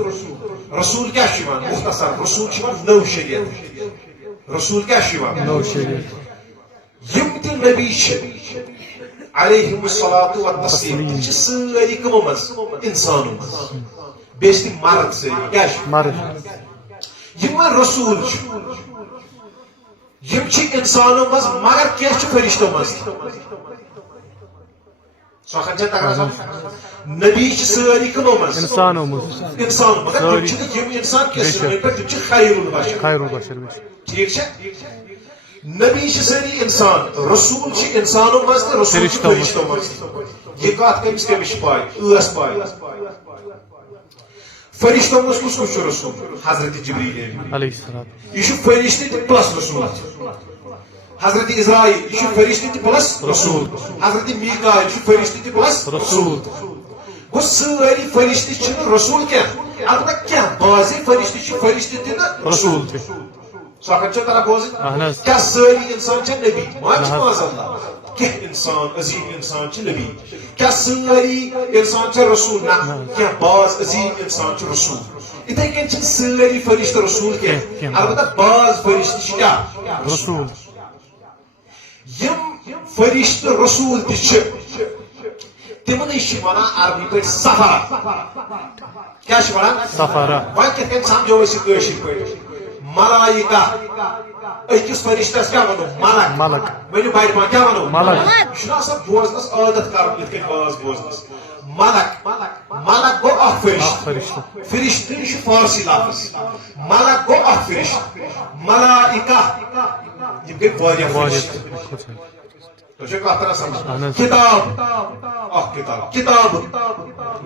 رسول کیٛاہ چھُ یِوان مختصر رسول چھُ یِوان نٔو شریعت رسول کیٛاہ چھُ یِوان نٔو شریعت یِم تہِ نبی چھِ علیہم الصلاۃ والتسلیم تِم چھِ سٲری کٕمو منٛز انسانو منٛز بیٚیہِ چھِ تِم مرد سٲری کیٛاہ چھِ مرد یِم وۄنۍ رسول چھِ یِم چھِ انسانو منٛز مگر کینٛہہ چھِ فرشتو منٛز سۄکھن چھا تگان سمجھ نبی چھِ سٲری کٕمو منٛز انسانو منٛز انسان مگر تِم چھِنہٕ یِم انسان کینٛہہ سٲنۍ پٲٹھۍ تِم چھِ خیر البشر خیر البشر ٹھیک چھا نبی چھِ سٲری انسان رسول چھِ انسانو منٛز تہٕ رسول چھِ فرشتو منٛز یہِ کتھ کٔمِس کٔمِس چھِ پاے ٲس پاے فرشتوں منٛز کُس چھُ رسول حضرت جبریل علیہ السلام یہ چھُ فرشتہٕ تہِ پلس رسول حضرت اسرائیل یہ چھُ فرشتہٕ تہِ پلس رسول حضرت میکائیل چھُ فرشتہٕ تہِ پلس رسول گوٚو سٲری فرشتہٕ چھِنہٕ رسول کینٛہہ البتہ کینٛہہ بعضی فرشتہٕ چھِ فرشتہٕ تہِ تہٕ رسول تہِ سۄکھن چھا تران بوزٕنۍ کیٛاہ سٲری انسان چھا نبی مان چھِ ماذ اللہ کینٛہہ انسان عظیٖم انسان چھِ نبی کیٛاہ سٲری انسان چھا رسول نہ کینٛہہ بعض عظیٖم انسان چھِ رسول اِتھے کٔنۍ چھِنہٕ سٲری فرشتہٕ رسول کینٛہہ البتہ بعض فرشتہٕ چھِ کیٛاہ رسول یم فرشتہٕ رسول تہِ چھِ تمنٕے چھِ ونان عربی پٲٹھۍ سفرا کیٛاہ چھِ ونان سفرا وۄنۍ کِتھ کٔنۍ سمجھو أسۍ یہِ کٲشِر پٲٹھۍ ملائکہ أکِس فرشتس کیٛاہ ونو ملک ملک ؤنِو بڑِ پہن کیٛاہ ونو ملک یہِ چھُنہ آسان بوزنس عادت کرُن یِتھ کٔنۍ باز بوزنس ملک ملک گوٚو اکھ فرشتہٕ فرشتہٕ چھُ فارسی لفظ ملک گوٚو اکھ فرشتہٕ ملائکہ یِم گٔے واریاہ فرشتہٕ تۄہہِ چھو کتھ تران سمجھ کتاب اکھ کتاب کتاب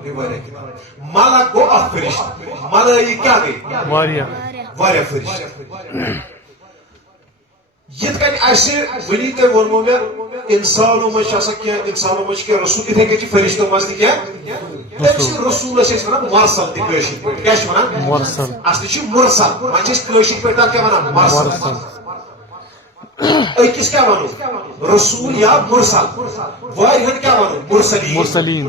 گٔے واریاہ کتاب ملک گوٚو اکھ فرشتہٕ ملائکہ کیٛاہ گٔے واریاہ فرشتہٕ یِتھ کٔنۍ اَسہِ وٕنی تۄہہِ ووٚنمو مےٚ انسانو منٛز چھِ آسان کینٛہہ انسانو منٛز چھِ کینٛہہ رسول یِتھے کٔنۍ چھِ فرشتو منٛز تہِ کینٛہہ تٔمۍ سٕنٛدۍ رسوٗلس چھِ أسۍ ونان مرسل تہِ کٲشِر پٲٹھۍ کیٛاہ چھِ ونان مرسل اصلی چھِ مرسل وۄنۍ چھِ أسۍ کٲشِر پٲٹھۍ تتھ کیٛاہ ونان مرسل أکِس کیٛاہ ونو رسول یا مرسل واریاہن کیٛاہ ونو مرسلین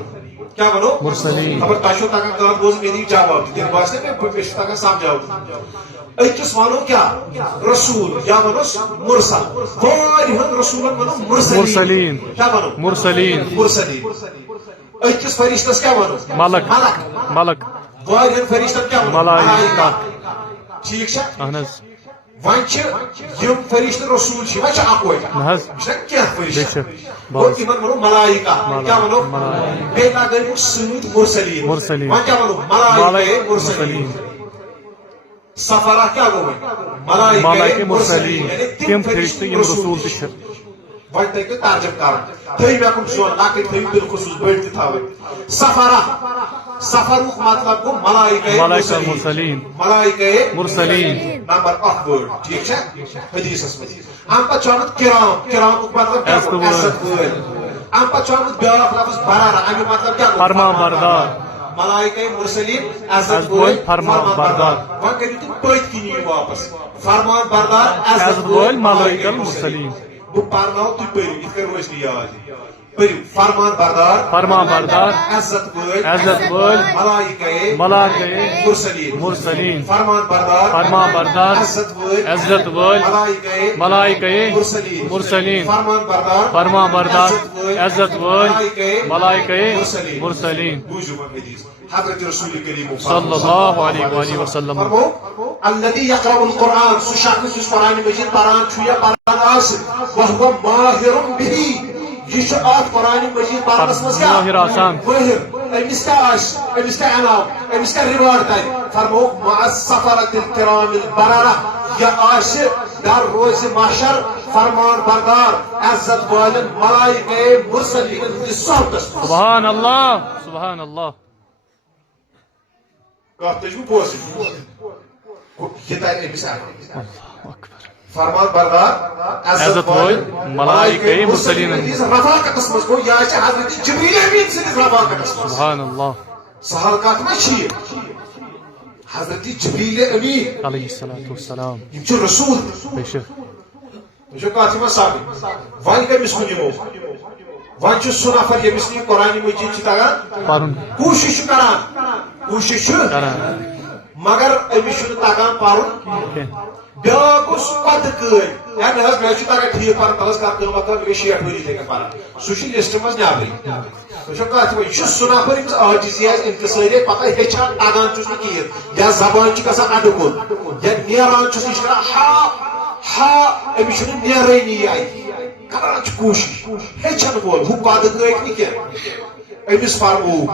کیٛاہ ونو مرسلین خبر تۄہہِ چھو تگان کتھ بوزُن مےٚ دِیِو جواب تہِ تیٚلہِ باسہِ نہ مےٚ چھُ تگان سمجھاوُن أکِس ونو کیٛاہ رسول یا ونوس مرسل واریاہن رسوٗلن ونو مرسلین کیٛاہ ونو مرسلین أکِس فرشتس کیٛاہ ونو ملک ملک واریاہن فرشتن کیٛاہ ونو ملائکہ ٹھیک چھا اہن حظ وۄنۍ چھِ یِم فرشتہٕ رسول چھِ وۄنۍ چھِ اکوے نہ حظ یہِ چھُنہ کینٛہہ فرشتہٕ گوٚو باز تِمن ونو ملائکہ کیٛاہ ونو بیٚیہِ لگٲوُکھ سۭتۍ مرسلین مرسلین وۄنۍ کیٛاہ ونو ملائکہ مرسلین سفرا کیٛاہ گوٚو وۄنۍ ملائکہ مرسلین تِم فرشتہٕ یِم رسول تہِ چھِ وۄنۍ تٔکِو ترجم کرُن تھٲیِو مےٚ کُن سون لۄکٕٹۍ تھٲیِو بالخصوٗص بٔڑۍ تہِ تھاوٕنۍ سفرا سفرُک مطلب گوٚو ملائکہ مرسلین ملائکہ مرسلین نمبر اکھ وٲڈ ٹھیک چھا حدیثس منٛز امہِ پتہٕ چھُ آمُت کرام کرامُک مطلب کیٛاہ گوٚو عزت وٲلۍ امہِ پتہٕ چھُ آمُت بیٛاکھ لفظ برارہ امیُک مطلب کیٛاہ گوٚو فرما بردار ملائکہ مرسلین عزت وٲلۍ فرمان بردار وۄنۍ کٔرِو تُہۍ پٔتۍ کِنی یہِ واپس فرمان بردار عزت وٲلۍ ملائکہ مرسلین بہٕ پرناو تُہۍ پٔرِو یِتھ کٔنۍ روزِ نہٕ یاد پٔرِو فرمان بردار عزت وٲلۍ ملائکہ مرسلین فرمان بردار عزت وٲلۍ ملائکہ مرسلین فرمان بردار عزت وٲلۍ ملائکہ مرسلین بوٗزِو وۄنۍ حدیث حضرت رسول کریم صلی اللہ علیہ وآلہ وسلم الذي يقرأ القرآن سُہ شخص یُس قرآنِ مجیٖد پران چھُ یا پران آسہِ وهو ماہر به یہِ چھُ اتھ قرآنِ مجیٖد پرنس منٛز کیٛاہ ماہر آسان مٲہر أمِس کیٛاہ آسہِ أمِس کیٛاہ انعام أمِس کیٛاہ رِواڈ ترِ فرمووُکھ مع السفرة الكرام البررة یہِ آسہِ در روزِ محشر فرمان بردار عزت والٮ۪ن ملائکہ مرسلیٖنن ہٕنٛدِس صحبتس منٛز سبحان اللہ سبحان اللہ کتھ تہِ چھُ بوزٕنۍ یہ ترِ أمِس انعام فرمان بردار عزت وٲلۍ ملائکہ مرسلیٖنن ہٕنٛدِس رفاقتس منٛز گوٚو یا چھِ حضرت جبریل امین سٕنٛدِس رفاقتس منٛز سبحان اللہ سہل کتھ ما چھِ یہِ حضرت جبریل امین علیہ الصلوۃ والسلام یِم چھِ رسول بے شک تُہۍ چھِو کتھ یِوان سمجھ وۄنۍ کٔمِس کُن یِمو وۄنۍ چھُ سُہ نفر ییٚمِس نہٕ یہِ قرآنِ مجیٖد چھُ تگان پرُن کوٗشِش چھُ کران مگر أمِس چھُنہٕ تگان پرُن بیٛاکھ اوس پتہٕ کٲنۍ ہے نہ حظ مےٚ چھُ تگان ٹھیٖک پرُن تَلہٕ حظ کر کٲم کر مےٚ گٔے 60 ؤری یِتھٕے کٔنۍ پران سُہ چھُ لسٹہٕ منٛز نٮ۪برٕے تُہۍ چھِو کتھ یِوان یہِ چھُ سُہ نفر ییٚمِس عاجزی آسہِ انکسٲریت پتہ ہیٚچھان تگان چھُس نہٕ کِہیٖنۍ یا زبان چھِ گژھان اڈٕ کُن یا نیران چھُس یہِ چھُ کران ہا أمِس چھُنہٕ نیرٲنی یہِ اَتہِ کران چھُ کوٗشِش ہیٚچھن وول ہُہ قدٕ گٔیکھ نہٕ کینٛہہ أمِس فرموو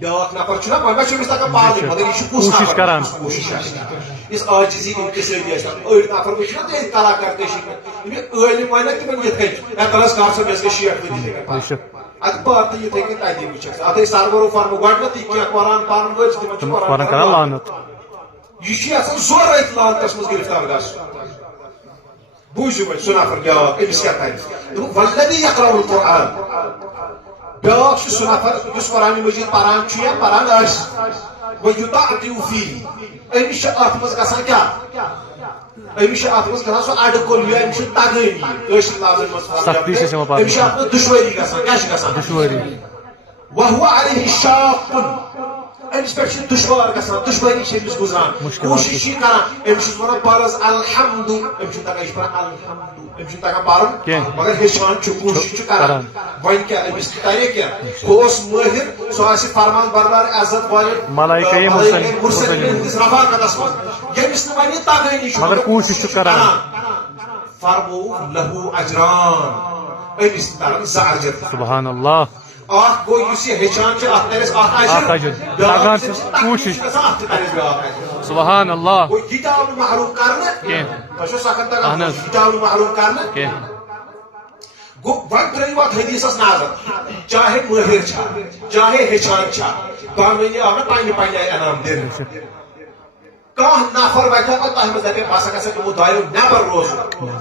بیٛاکھ نفر چھُنہ وۄنۍ ما چھُ أمِس تگان پانہٕ مگر یہِ چھُ کُس نفر کوٗشِش آسہِ یُس عاجزی انکسٲری آسہِ أڑۍ نفر وٕچھ نہ تُہۍ کلاکار کٔشیٖرِ منٛز یِم عٲلِم وَنن تِمن یِتھ کٔنۍ ہے تَلہٕ حظ کر سا مےٚ حظ گٔے 60 ؤری یِتھٕے کٔنۍ ات بات یہ تھے کہ تائی وچھ ات سرور فرم گڈنت یہ قرآن پان ول تم قرآن کران لعنت یہ زور ات لعنتس مز گرفتار گھس بوجھو وۄنۍ سُہ نفر بیٛاکھ أمِس کیٛاہ کرِ دوٚپُکھ والذی یقرأ القرآن بیٛاکھ چھُ سُہ نفر یُس قرآنِ مجیٖد پران چھُ یا پران آسہِ وَیُطَعْتِعُ فیٖهِ أمِس چھُ اَتھ منٛز گژھان کیٛاہ أمِس چھُ اَتھ منٛز گژھان سُہ اَڈٕ کول ہیوٗ أمِس چھُ تگٲنی کٲشِر لفظن منٛز سختی چھِ یِوان أمِس چھُ اَتھ منٛز دُشوٲری گژھان کیٛاہ چھِ گژھان دشواری وَهُوَ عَلَيْهِ شاق أمِس پٮ۪ٹھ چھِ دُشوار گژھان دُشوٲری چھِ أمِس گُزران کوٗشِش چھِ کران أمِس چھُس ونان پرس الحمدُ أمِس چھُنہٕ تگان یہِ چھُ پران الحمدُ أمِس چھُنہٕ تگان پرُن مگر ہیٚچھان چھُ کوٗشِش چھُ کران وۄنۍ کیٛاہ أمِس ترِ کیٛاہ ہُہ اوس مٲہِر سُہ آسہِ فرمان بردار عزت والٮ۪ن ملائکہ مُرسلین ہٕنٛدِس رفاقتس منٛز ییٚمِس نہٕ وۄنۍ یہِ تگٲنی چھُ مگر کوٗشِش چھُ کران فرمووُکھ لہوٗ اجران أمِس ترن 2 اجر سبحان اللہ اکھ گوٚو یُس یہِ ہیٚچھان چھُ اتھ ترٮ۪س اکھ اجر لگان چھُس کوٗشِش اتھ تہِ ترٮ۪س بیٛاکھ اجر سبحان اللہ گوٚو یہِ تہِ آو نہٕ محروٗم کرنہٕ تۄہہِ چھو سخت تگان یہِ تہِ آو نہٕ محروٗم کرنہٕ گوٚو وۄنۍ ترٲیِو اتھ حدیٖثس نظر چاہے مٲہِر چھا چاہے ہیٚچھان چھا دۄنوٕنی آو نہٕ پننہِ پننہِ آیہِ انعام دِنہٕ کانٛہہ نفر وتھِ پتہٕ تۄہہِ منٛز دپہِ بہٕ ہسا گژھٕ یِمو دۄیو نٮ۪بر روزُن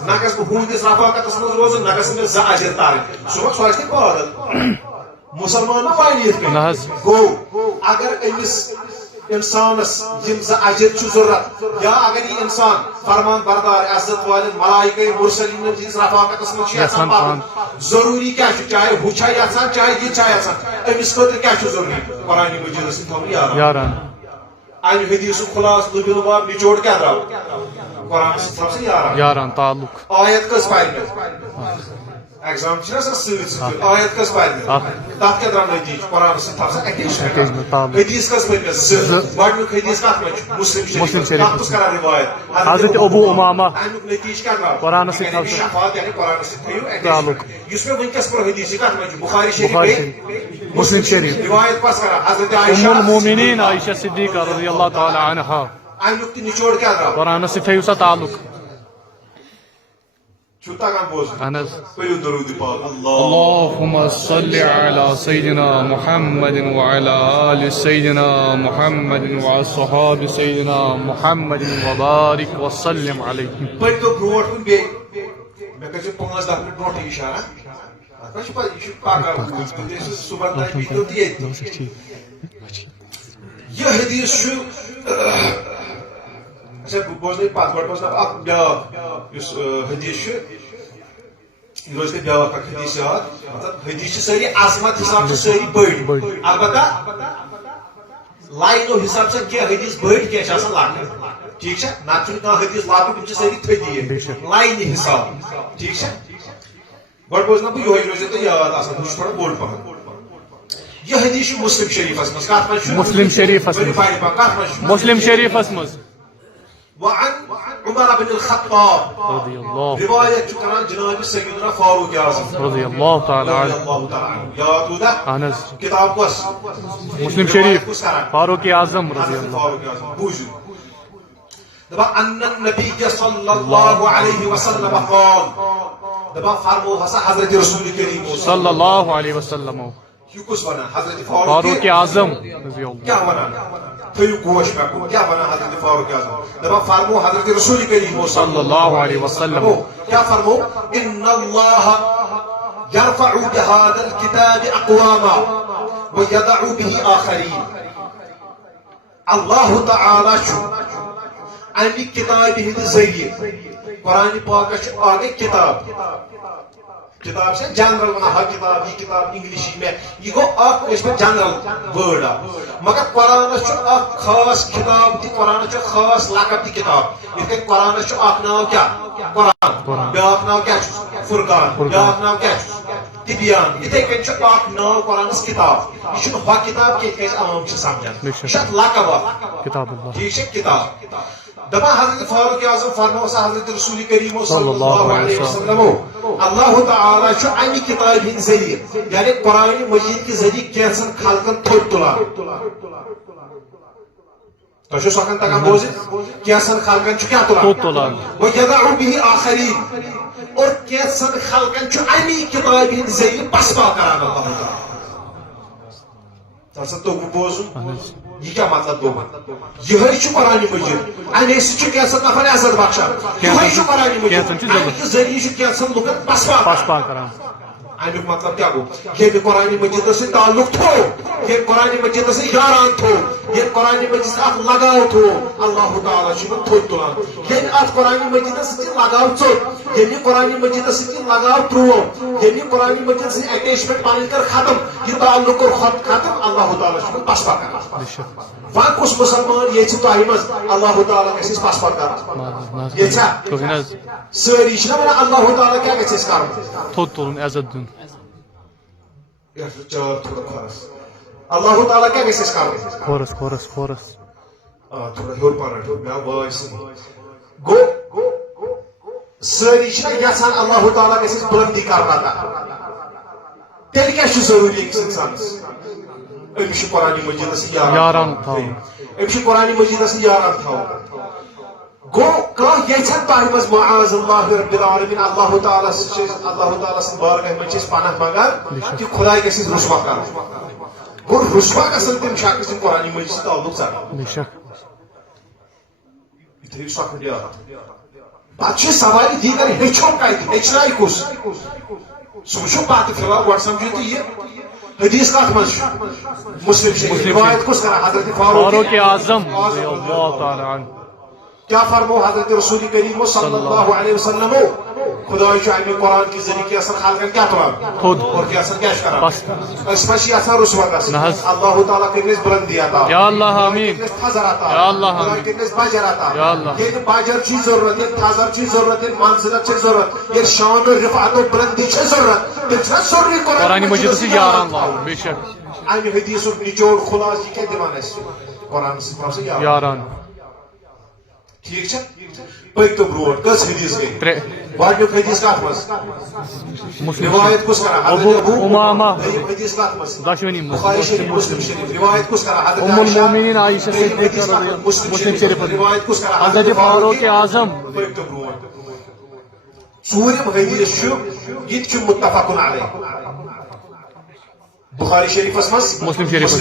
نہ گژھٕ بہٕ ہُہنٛدِس رفاقتس منٛز روزُن نہ گژھن مےٚ 2 اجر ترٕنۍ سُہ آسہِ پاگل مسلمان ما وَنہِ یِتھ کٔنۍ گوٚو اگر أمِس انسانس یِم 2 اجر چھُ ضروٗرت یا اگر یہِ انسان فرمان بردار عزت والٮ۪ن ملائکہ مُرسلین ہٕنٛدِس رفاقتس منٛز چھُ یژھان پرُن ضروٗری کیٛاہ چھُ چاہے ہُہ چھا یژھان چاہے یہِ چھا یژھان أمِس خٲطرٕ کیٛاہ چھُ ضروٗری قرآنِ مجیٖدس سۭتۍ تھاوُن یاران امہِ حدیٖثُک خُلاصہٕ لُبہِ لُباب نچوڑ کیٛاہ درٛاو قرآنس سۭتۍ تھاو سا یاران تعلق آیت کٔژ پرِ مےٚ ایگزام چھِ نا سر سۭتۍ سۭتۍ آیت کٔژ پرِ مےٚ تتھ کیٛاہ درٛاو نتیٖجہٕ قرآنس سۭتۍ تھاو سا حدیٖث کٔژ پٔرۍ مےٚ 2 گۄڈنیُک حدیٖث کتھ منٛز چھُ مسلم شریٖف تتھ کُس کران روایت حضرت ابو امامہ امیُک نتیٖجہٕ کیٛاہ درٛاو قرآنس سۭتۍ تھاو شفاعت یعنی قرآنس سۭتۍ تھٲیِو تعلق یُس مےٚ وٕنکیٚس پوٚر حدیٖث یہِ کتھ منٛز چھُ بخاری شریٖف بیٚیہِ مسلم شریٖف روایت کۄس کران حضرت ام المومنین عائشہ صدیقہ رضی اللہ تعالی عنہا امیُک تہِ نچوڑ کیٛاہ درٛاو قرآنس سۭتۍ تھٲیِو سا تعلق چھُ تگان بوزُن اہن حظ پٔرِو درود پاک اللهم صل على سيدنا محمد وعلى آل سيدنا محمد وعلى صحاب سيدنا محمد وبارك وسلم عليه پٔرۍتو برونٛٹھ کُن بیٚیہِ مےٚ کٔرۍزیو 5-10 منٹ برونٛٹھٕے اِشارہ اتھ ما چھُ پتہٕ یہِ چھُ پگاہ صُبحن تام بیٖہتو تہِ ییٚتہِ یہِ حدیٖث چھُ اچھا بہٕ بوزنٲیِو پتہٕ گۄڈٕ بوزناو اکھ بیٛاکھ یُس حدیٖث چھُ یہِ روزِ تۄہہِ بیٛاکھ اکھ حدیٖث یاد مطلب حدیٖث چھِ سٲری عظمت حساب چھِ سٲری بٔڑۍ البتہ لاینو حساب چھِ کینٛہہ حدیٖث بٔڑۍ کینٛہہ چھِ آسان لۄکٕٹۍ ٹھیٖک چھا نتہٕ چھُنہٕ کانٛہہ حدیٖث لۄکُٹ یِم چھِ سٲری تھٔدی لاینہِ حساب ٹھیٖک چھا گۄڈٕ بوزناو بہٕ یِہوے روزِ تۄہہِ یاد آسان ہُہ چھُ تھوڑا بوٚڑ پہن یہ حدیث چھُ مسلم شریٖفس منٛز کتھ منٛز چھُ مسلم شریٖفس کتھ منٛز چھُ مسلم شریٖفس منٛز وعن عمر بن الخطاب رضی اللہ روایت چھُ کران جناب سیدنا فاروق اعظم رضی اللہ تعالی عنہ یاد روٗدا اہن حظ کتاب کۄس مسلم شریٖف فاروق اعظم رضی اللہ فاروق اعظم بوٗزِو دپان ان النبی صلی اللہ علیہ وسلم قال دپان فرمو ہسا حضرت رسول کریم صلی اللہ علیہ وسلم یہ کُس ونان حضرت فاروق اعظم رضی اللہ کیا ونان تھٲیِو گوش مےٚ کُن کیا ونان حضرت فاروق اعظم دپان فرمو حضرت رسول کریم صلی اللہ علیہ وسلم کیا فرمو ان اللہ يرفع بهذا الكتاب اقواما ويضع به آخرين اللہ تعالی چھُ امہِ کتابہِ ہٕنٛدِ ذٔریعہٕ قرآنِ پاکس چھُ اکھ کتاب کتاب چھےٚ جنرل ونان ہا کتاب یہِ کتاب انگلشی میں یہِ گوٚو اکھ ٲسۍ پٲٹھۍ جنرل وٲرڈ اکھ مگر قرآنس چھُ اکھ خاص کتاب تہِ قرآنس چھُ خاص لقب تہِ کتاب یِتھ کٔنۍ قرآنس چھُ اکھ ناو کیٛاہ قرآن بیٛاکھ ناو کیٛاہ چھُس فرقان بیٛاکھ ناو کیٛاہ چھُس تبیان یِتھے کٔنۍ چھُ اکھ ناو قرآنس کتاب یہِ چھُنہٕ ہۄ کتاب کینٛہہ یِتھ کٔنۍ أسۍ عام چھِ سمجھان یہِ چھُ اکھ لقب اکھ کتاب اللہ ٹھیٖک چھا کتاب دپان حضرت فاروق اعظم فرمو سا حضرت رسول کریم صلی اللہ علیہ وسلم اللہ تعالی چھُ امہِ کتابہِ ہٕنٛدِ ذٔریعہٕ یعنی قرآنِ مجیٖد کہِ ذٔریعہٕ کینٛژن خلقن تھوٚد تُلان تۄہہِ چھو سۄکھن تگان بوزِتھ کینٛژن خلقن چھُ کیٛاہ تُلان تُلان وَیَضَعُ بِهِ آخَریٖن اور کینسن خلقن امی کتاب ہند ذریعہ پسپا کران اللہ تعالیٰ تو بوزن یہ کیا مطلب گو یہ قرآن مجید امے سینسن نفر عزت بخشان یہ قرآن مجید امہ ذریعہ کینسن لکن پسپا کران امیک مطلب کیا گو یہ قرآن مجید سے تعلق تھو یہ قرآن مجید سے یاران تھو یہ قرآن مجید سے ات لگاؤ تھو اللہ تعالیٰ تھوت تلان یہ ات قرآن مجید سے لگاؤ ثوت یہ قرآن مجید سے لگاؤ ترو یہ قرآن مجید سے اٹیچمنٹ پانی کر ختم یہ تعلق کر ختم اللہ تعالیٰ پسپا کر وہاں کس مسلمان یہ تہ مز اللہ تعالیٰ گھس پسپا کر یہ ساری اللہ تعالیٰ کیا گھس کر تھوت تلن عزت دن اللہ تعالیٰ کیا گھس کر کھورس تھوڑا ہیور پہ گو ساری یھان اللہ تعالیٰ گھس بلندی کرنا تیل کیا ضروری أکس انسانس أمس قرآن مجید یاران تھاو أمس قرآن مجید یاران تھاو گو کان یھان تہ مز معاذ اللہ رب العالمین اللہ تعالیٰ سن بارگاہ من پناہ منگان کہ خدا گھس رسوا کر گو رسوا گھن تم شخص قرآن مجید تعلق ثٹ یہ سخت پتہ سوال دیگر ہیچو کت ہیچنائی کس سہ وچھو پتہ فی الحال گۄڈٕ سمجھو تُہۍ یہ حدیث کت مز مسلم شریف روایت کس کران حضرت فاروق اعظم رضی اللہ تعالی عنہ کیا فرمو حضرت رسول کریم صلی اللہ علیہ وسلم خدا امی قرآن کی ذریعے کی اثر خالقن کیا تلان اور کی اثر کیا کران اس پہ اثر رسوا گژھن اللہ تعالیٰ کرنس بلندی عطا یا اللہ آمین تھزر عطا یا اللہ آمین کرنس باجر عطا یا اللہ یہ باجر چی ضرورت ہے تھزر چی ضرورت ہے منزلت چی ضرورت یہ شان و رفعت و بلندی چی ضرورت تم چھنا ضروری قرآن مجید سے یاران لاؤ بے شک امی حدیث نچوڑ خلاص یہ کیا دِوان اسہِ قرآن سے یاران ٹھیک ہے پک تو برو کس حدیث گئی گۄڈنیُک حدیث کت مز روایت کس کران ابو امامہ حدیث کت مز دشونی بخاری شریف مسلم شریف روایت کس کران حضرت ام المؤمنین عائشہ صدیقہ مسلم شریف روایت کس کران حضرت فاروق اعظم پک تو برو ژوٗرِم حدیث چھُ یہِ تہِ چھُ متفق علیہ بخاری شریفس مز مسلم شریف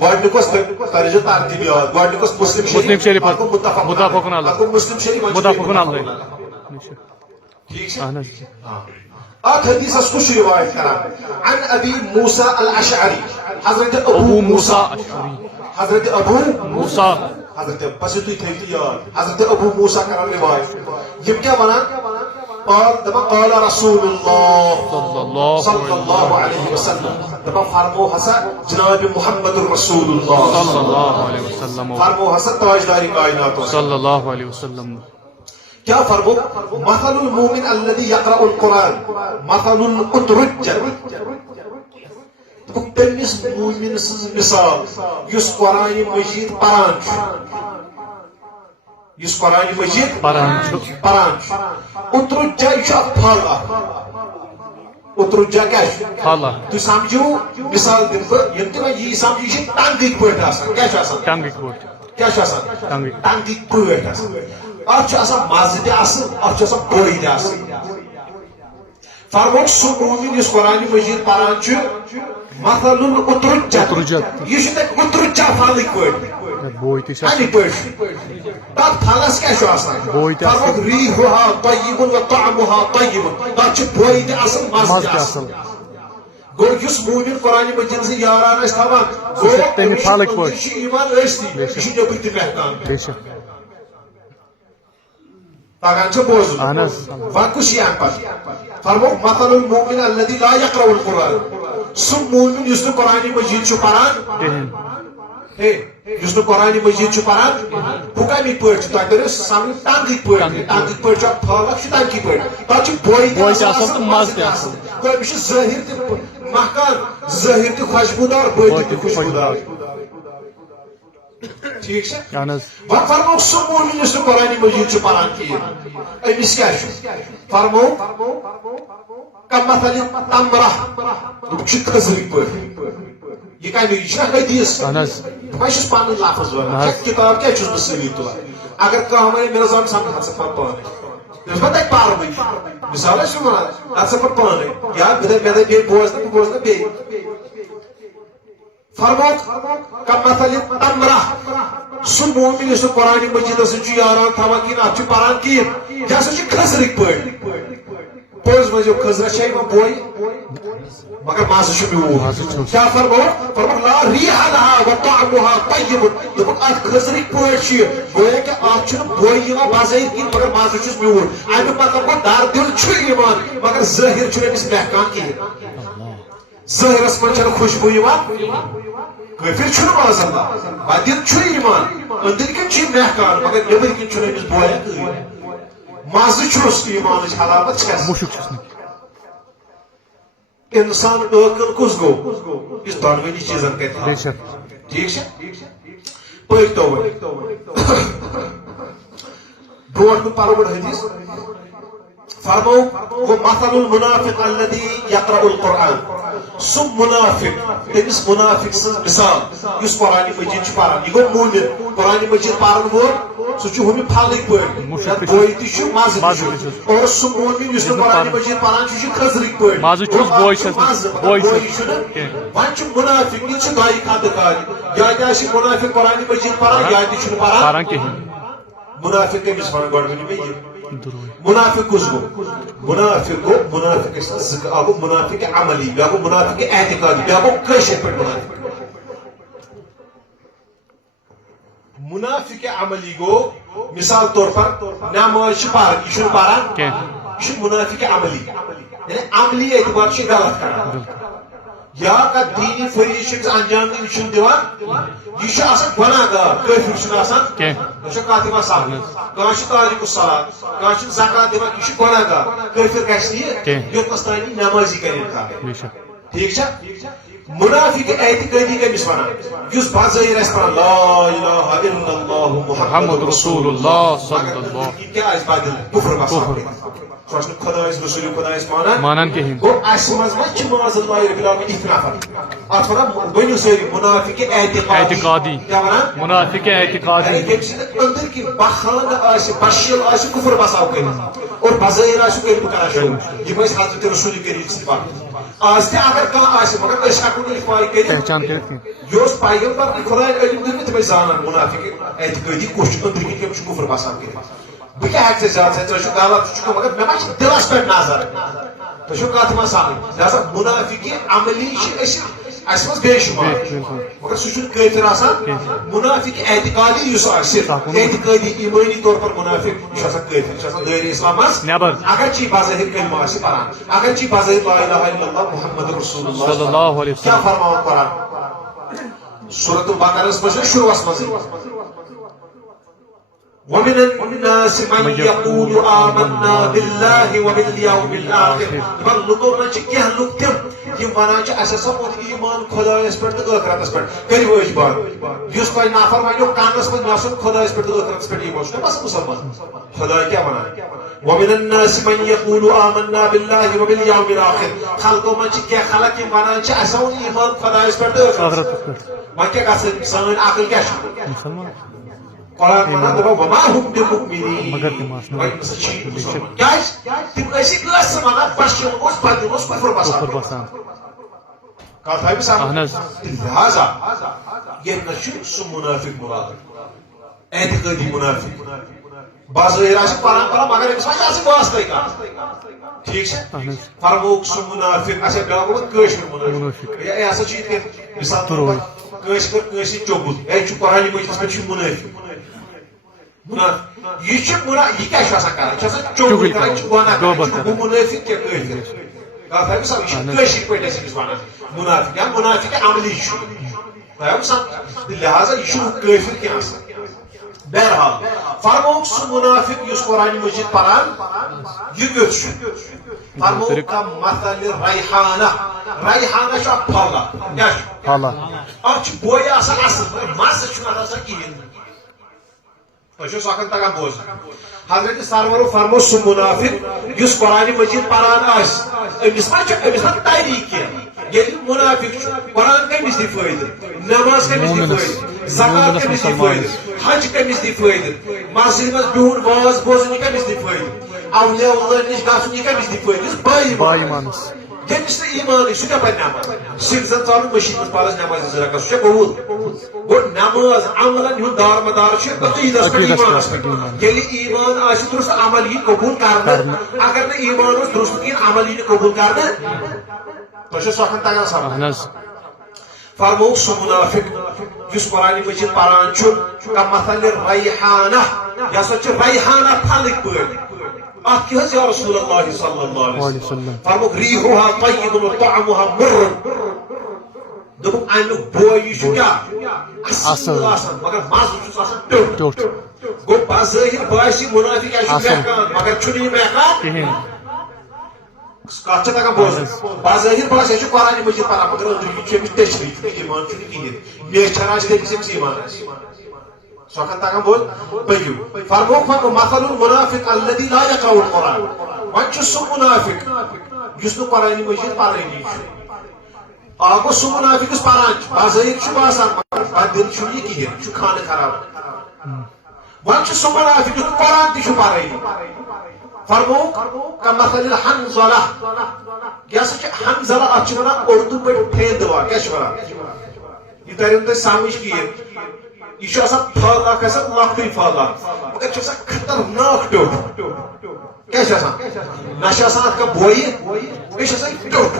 گۄڈنیُک اوس ترجو ترتیب یاد گۄڈنیُک اوس مسلم شریف متفق علیہ مسلم شریف متفق علیہ ٹھیک ہے اہن ات حدیثس کس روایت کران عن ابی موسیٰ الاشعری حضرت ابو موسیٰ حضرت ابو موسیٰ حضرت بس تھی یاد حضرت ابو موسیٰ کران روایت یم کیا ونان قال رسول الله صلى الله عليه وسلم دپان فرمو ہسا جناب محمد رسول الله صلی اللہ علیہ وسلم فرمو ہسا تاجدار کائنات صلی اللہ علیہ وسلم کیا فرمو مثل المؤمن الذي يقرأ القرآن مثل الأترجة تمس مومن سز مثال یس قرآن مجید پران یس قرآن مجید پران اترجہ یہ پھل اترجہ کیا پھل تھی سمجھو مثال دن بہ یم تہ یہ سمجھو یہ ٹنگک پٲٹھۍ آسان کیا ٹنگک پٲٹھۍ کیا ٹنگک پٲٹھۍ آسان اتھ آسان مزٕ تہِ اصل اتھ آسان بٔڑۍ تہِ اصل فرموک سُہ مومن یُس قرآن مجید پران چھُ مثل الاترجہ یہ چھُ تتہِ اترجہ پھلٕکۍ پٲٹھۍ بوے تہِ امی پٲٹھۍ تتھ پھلس کیاہ چھُ آسان فرموک ریحُہا طیب و طعمُہا طیب تتھ چھُ بوے تہِ اصل مزٕ تہِ اصل گو یُس مومن قرآن مجید سے یاران ٲسۍ تھاوان گو تٔمِس چھُ ایمان ٲسۍتھٕے یہِ چھُ نیٚبٕرۍ تہِ پہچان تگان چھُ بوزُن وۄنۍ کُس یی امہِ پتہٕ فرموک مثل المؤمن الذي لا يقرأ القرآن سُہ مومن یُس نہٕ قرآن مجید چھُ پران یُس نہٕ قرآن مجید چھُ پران بہٕ کمِکۍ پٲٹھۍ چھُ تۄہہِ کٔرِو سمجھ ٹنگٕکۍ پٲٹھۍ چھُ اکھ پھل اکھ چھُ ٹنگٕکۍ پٲٹھۍ تتھ چھُ بوے تہِ اصل تہٕ مزٕ تہِ اصل گوٚو أمِس چھُ ظٲہِر تہِ مہکان ظٲہِر تہِ خوشبوٗدار بٲطِن تہِ خوشبوٗدار ٹھیک ہے وۄنۍ فرموک سُہ مومن یُس نہٕ قرآن مجید چھُ پران کِہیٖنۍ أمِس کیاہ چھُ فرموک کمثل تمرہ دوٚپُکھ چھُ کھٔزرٕکۍ پٲٹھۍ یہ کمی یہ حدیث بہٕ چھُس پنُن لفظ ونان کتاب کیٛازِ چھُس بہٕ سۭتۍ تُلان اگر کانٛہہ وَنہِ مےٚ زن سمجھ ژٕ پتہٕ پانے تٔمِس ما تَگہِ پاروٕے مِثال چھُ وَنان اَتھ سا پَتہٕ پانے یا مےٚ دَپہِ بیٚیہِ بوزنہٕ بہٕ بوزنہٕ بیٚیہِ فرموک کمثل تمرہ سُہ مومن یُس نہٕ قرآنِ مجیٖدس سۭتۍ چھُ یاران تھاوان کِہیٖنۍ اَتھ چھُ پران کِہیٖنۍ یہِ ہسا چھُ کھٔزرٕکۍ پٲٹھۍ پوٚز ؤنِو کھٔزرس چھےٚ یِوان بوے مگر مزٕ چھُ میوٗٹھ کیٛاہ فرموک لا ریحہ لہا وطعمہا طیب دوٚپُکھ اَتھ کھٔزرٕکۍ پٲٹھۍ چھُ یہِ گویا کہِ اَتھ چھُنہٕ بوے یِوان بظٲہِر کِہیٖنۍ مگر مزٕ چھُس میوٗٹھ امیُک مطلب گوٚو در دِل چھُ یِوان مگر ظٲہِر چھُنہٕ أمِس مہکان کِہیٖنۍ ظٲہِرس منٛز چھنہٕ خوشبوٗ یِوان کٲفر چھُنہٕ ماز اللہ بدِل چھُ یِوان أنٛدٕرۍ کِنۍ چھُ یہِ مہکان مگر نیٚبٕرۍ کِنۍ چھُنہٕ أمِس بویا کٕہٕنۍ مزٕ چھُس ایٖمانٕچ حلاوت چھس انسان عٲقل کُس گوٚو یُس دۄنوٕنی چیٖزن کرِ ٹھیٖک چھا پٔکۍتو وۄنۍ برونٛٹھ کُن پرو گۄڈٕ حدیث فرمو ومثل المنافق الذي يقرأ القرآن سُہ منافق تٔمِس منافق سٕنٛز مِثال یُس قرآنِ مجیٖد چھُ پران یہِ گوٚو مومن قرآنِ مجیٖد پرن وول سُہ چھُ ہُمہِ پھلٕکۍ پٲٹھۍ بوے تہِ چھُ مزٕ تہِ چھُ اور سُہ مومن یُس نہٕ قرآنِ مجیٖد پران چھُ یہِ چھُ کھٔزرٕکۍ پٲٹھۍ بوے چھُنہٕ وۄنۍ چھُ منافق یہِ چھُ دۄیہِ خانٛدٕ کارِ یا تہِ آسہِ منافق قرآنِ مجیٖد پران یا تہِ چھُنہٕ پران منافق کٔمِس وَنان گۄڈٕ ؤنِو مےٚ یہِ منافق کُس گوٚو منافق گوٚو منافق ٲسۍ زٕ اکھ گوٚو منافق عملی بیٛاکھ گوٚو منافق اعتقادی بیٛاکھ گوٚو کٲشِر پٲٹھۍ منافق منافق عملی گوٚو مثال طور پر نماز چھِ پران یہِ چھُنہٕ پران یہِ چھُ منافق عملی یعنی عملی اعتبار چھِ غلط کران یا کانٛہہ دیٖنی فریٖض چھُ أمِس انجام دِنہٕ یہِ چھُنہٕ دِوان یہِ چھُ آسان گۄناہ گار کٲفِر چھُنہٕ آسان تۄہہِ چھو کتھ یِوان سمجھ کانٛہہ چھُ تاریکُ الصلات کانٛہہ چھُنہٕ زکات دِوان یہِ چھُ گۄناہ گار کٲفِر گژھِ نہٕ یہِ یوٚتنس تانۍ یہِ نمٲزی کرِ اِنکار ٹھیٖک چھا منافق اعتقٲدی کٔمِس وَنان یُس بظٲہِر آسہِ پران لا اِلہَ اِلَّا اللہُ محمد رسول اللہ یہِ کیٛاہ آسہِ بدل کُفر بسان سُہ آسہِ نہٕ خۄدایس رسوٗلِ خۄدایس مانان کِہیٖنۍ گوٚو اَسہِ منٛز ما چھِ معاذ اللہ ربِ العالمیٖن یِتھ نفر اتھ وَنان ؤنِو سٲری منافق اعتقادی کیٛاہ وَنان منافق اعتقادی ییٚمہِ سۭتۍ أنٛدٕرۍ کِنۍ بخانہٕ آسہِ بشیل آسہِ کُفر بساو کٔرِتھ اور بظٲہِر آسہِ کٔرِتھ کران شروع یِم ٲسۍ حضرت رسوٗلِ کٔرِم سٕنٛدۍ پتہٕ آز تہِ اگر کانٛہہ آسہِ مگر أسۍ ہٮ۪کو نہٕ یہِ پاے کٔرِتھ یہِ اوس پیغمبرنٕے خۄدایَن علم دیُتمُت تِم ٲسۍ زانان منافق اعتقٲدی کُس چھُ أنٛدرۍ کِنۍ کٔمِس چھُ کُفر بسان کٔرِتھ بہٕ کیٛاہ ہٮ۪کہٕ ژےٚ زیادٕ ژٕ چھُکھ غلط ژٕ چھُکھ مگر مےٚ ما چھِ دِلس پٮ۪ٹھ نظر تۄہہِ چھو کتھ یِوان سمجھ لہذا منافق عملی چھِ أسۍ اَسہِ منٛز بے شُمار مگر سُہ چھُنہٕ کٲفِر آسان منافق اعتقادی یُس آسہِ اعتقٲدی ایٖمٲنی طور پر منافق یہِ چھُ آسان کٲفِر یہِ چھُ آسان دٲیرِ اِسلام منٛز اگر چی بظٲہِر کلمہ آسہِ پران اگر چی بظٲہِر لا اِلہَ اِلَّا اللہُ محمد رسول اللہ کیٛاہ فرماوان قرآن سورۃ البقرہس منٛز چھُ شروٗعس منٛزٕے ومن الناس من يقول آمنا بالله وباليوم الآخر تِمن لُکو منٛز چھِ کینٛہہ لُکھ تِم یِم وَنان چھِ اَسہِ ہسا اوٚن ایٖمان خۄدایس پٮ۪ٹھ تہٕ ٲخرتس پٮ۪ٹھ کٔرِو أچھ بنٛد یُس تۄہہِ نفر وَنیو کانس منٛز مےٚ اوسُن خۄدایس پٮ۪ٹھ تہٕ ٲخرتس پٮ۪ٹھ ایٖمان چھُ نہ بس مُسلمان خۄداے کیٛاہ وَنان ومن الناس من يقول آمنا بالله وباليوم الآخر خلقو منٛز چھِ کینٛہہ خلق یِم وَنان چھِ اَسہِ اوٚن ایٖمان خۄدایس پٮ۪ٹھ تہٕ ٲخرتس پٮ۪ٹھ وۄنۍ کیٛاہ گژھِ سٲنۍ عقل کیٛاہ چھِ قرآن وَنان دَپان وما ہُم بِمُؤمِنیٖن وۄنۍ نسا چھِ مُسلمان کیٛازِ تِم ٲسِکھ ٲسۍ وَنان بشیٖر اوس بدل اوس کُفر بسان کتھ آیہِ سمجھ لہذا ییٚتہِ نہ چھُ سُہ منافق مراد اعتقٲدی منافق بظٲہِر آسہِ پران مگر أمِس ما چھِ آسان واسطے کانٛہہ ٹھیٖک چھا فرمووُکھ سُہ منافق اچھا بیٛاکھ گوٚو کٲشُر منافق یہِ ہسا چھُ یِتھ کٔنۍ مِثال طور پر کٲنٛسہِ کٔر کٲنٛسہِ چوٚگُل ہے چھُ قرآنِ مجیٖدس منٛز چھُ منٲفق یہِ چھُ یہِ کیٛاہ چھُ آسان کران یہِ چھُ آسان چوٚگُل کران یہِ چھُ گۄناہ کران یہِ چھُ ہُہ منٲفق کینٛہہ کٲفِر کتھ آیہِ سمجھ یہِ چھُ کٲشِر پٲٹھۍ أسۍ أمِس وَنان منافق یا منافق عملی چھُ تۄہہِ آوٕ سمجھ لہذا یہِ چھُنہٕ کٲفِر کینٛہہ آسان بہرحال فرمووُکھ سُہ منافق یُس قرآنِ مجیٖد پران یہِ کیُتھ چھُ فرمووُکھ کمثل ریحانہ ریحانہ چھُ اکھ پھل اکھ کیٛاہ چھُ اتھ چھُ بوے آسان اصٕل مزٕ چھُنہٕ اتھ آسان کِہیٖنۍ تۄہہِ چھو سۄ کتھ تگان بوزٕنۍ حضرت سرورو فرمو سُہ منافق یُس قرآنِ مجیٖد پران آسہِ أمِس ما تری کینٛہہ ییٚلہِ منافق چھُ قرآن کٔمِس دی فٲیدٕ نماز کٔمِس دی فٲیدٕ زکات کٔمِس دی فٲیدٕ حج کٔمِس دی فٲیدٕ مسجد منٛز بِہُن واز بوزُن کٔمِس دی فٲیدٕ awliya Allah niş gafın yıkamış dipöydüz, Baymanız. Kendisi imanı, şu yapar namaz. Şimdiden tanrı başınız paraz namazı zıraka, şu kovul. Bu namaz, amalan yun darmadar şu, akidaskan iman. Geli iman aşı durursa amaliyi kabul kardı. Agar ne imanımız durursa amalini kabul kardı. Başa sokan tangan sama. Ahnaz. Farmuk su münafık. Yüz Kur'an-ı Mecid parançu. Kamathali rayhana. Yasacı rayhana panik böyle. Akihaz ya Resulullah sallallahu aleyhi ve sellem. Farmuk rihuha tayyibun ve ta'amuha murrun. Dubuk aynı boyu şuka. Asıl asan. Magar mazlucu asan dört. Go bazahir başı münafık aşı mekan. Magar çuni mekan. Kehin. Kaçta takam boz. Bazahir başı aşı Kur'an-ı Mecid para. Magar öldürücü çemiş teşrik. Çünkü iman çünkü giyir. Mehçara işte bizim iman. Sokan tangan bol, bayu. Farmuk mathalul munafik alladhi la yaqra'ul Quran. Wancu su munafik. Justru Quran-ı Mecid parayni. Ago su munafik us paranç. Bazahir şu basan, badil şu yekihir, şu kanı karab. Wancu su munafik us Quran di şu parayni. Farmuk ka mathalil Hanzala. Yasa ki Hanzala açımına ordu bir teyde var. Geç var. İtarında samış giyir. İşe asa parlak asa lakı parlak. Bu da çok kıtırnak dört. Geç asa. Naşa sanat boyu. İşe asa dört.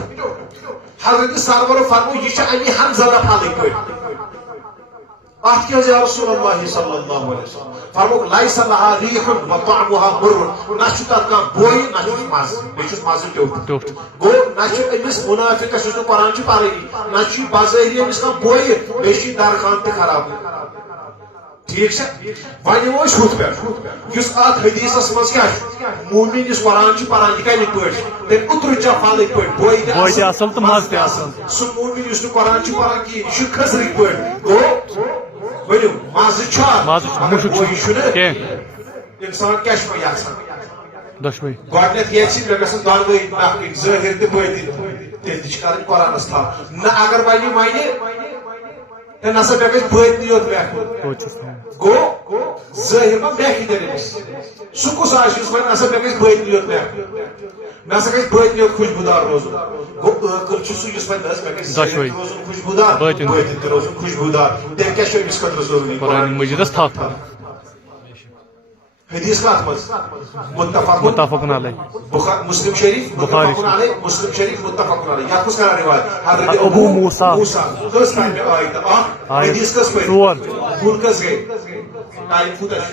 Hazreti Sarvar-ı Farmu işe ani Hanzala palık koy. Ahkiyaz ya Resulullah sallallahu aleyhi ve sellem. Farmuk laysa laha rihun ve ta'muha murrun. Naşu tatka boyu naşu maz. Beşus mazı dört. Go naşu emis münafika sözü Kur'an'cı parayı. Naşu bazahiriye miskan boyu. Beşi darkantı karab. ٹھیک سے one وہ شوت پہ اس ات حدیثس مز کیا مومن اس قرآن پران یہ کن پہ تم اتر چا پھل پہ بوئے اصل تو مز تہ اصل سہ مومن اس قرآن پران کی یہ خزر پہ گو ورنو مز انسان کیا یژھان دشوئی گۄڈنیٚتھ یژھِ مےٚ گژھن دۄنوٕے نفرٕکۍ ظٲہِر تہِ بٲطِن تیٚلہِ تہِ چھِ کَرٕنۍ قرآنس تھاو نہ اگر وَنہِ تیٚلہِ نسا مےٚ گژھِ بٲطنٕے یوت لیکھُن گو ظٲہِر ما لیکھِ تیٚلہِ أمِس سُہ کُس آسہِ یُس وَنہِ نسا مےٚ گژھِ بٲطنٕے یوت لیکھُن مےٚ ہسا گژھِ بٲطنٕے یوت خوشبوٗدار روزُن گوٚو ٲخٕر چھُ سُہ یُس وَنہِ نہ مےٚ گژھِ ظٲہِر تہِ روزُن خوشبوٗدار بٲطِن تہِ روزُن خوشبوٗدار تیٚلہِ کیٛاہ چھُ أمِس خٲطرٕ ضروٗری قرآن مجیدس تھپھ حدیث کات مز متفق علیہ مسلم شریف متفق علیہ مسلم شریف متفق علیہ یا کس کا روایت حضرت ابو موسیٰ کس ٹائم میں آئی تھا حدیث کس پہ پھول کس گئے ٹائم فوٹش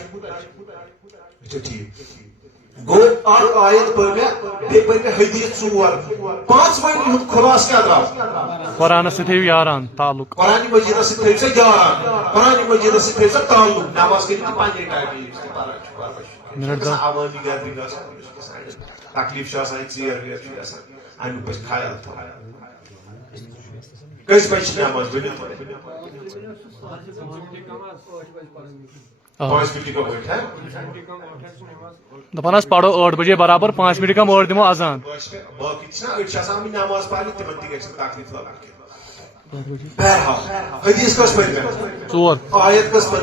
اچھا ٹھیک گو اکھ آیت پڑھ مےٚ بیٚیہِ پڑھ مےٚ حدیث ژور پانٛژھ وَنہِ ہُنٛد خُلاصہٕ کیٛاہ درٛاو قرآنس سۭتۍ تھٲیِو یاران تعلق قرآن مجیدس سۭتۍ تھٲیِو سا یاران قرآن مجیدس سۭتۍ تھٲیِو سا تعلق نماز کٔرِو تہٕ پنٛنہِ ٹایمہِ یُس تہِ پران چھُ پران عوٲمی گیدرِنٛگ آسان تکلیٖف چھُ آسان ژیر ویر چھُ گژھان امیُک پزِ خیال تھاوُن کٔژِ بجہِ چھِ نماز ؤنِو دپان حظ پرو 8 بجے برابر 5 منٹ کم 8 دمو اذان باقی چھِ نا أڑۍ چھِ آسان نماز پرنہِ تِمن تہِ گژھِ نہٕ تکلیٖف لگان کینٛہہ بہرحال حدیث کٔژ پٔرۍ مےٚ 4 آیت کٔژ پٔرۍ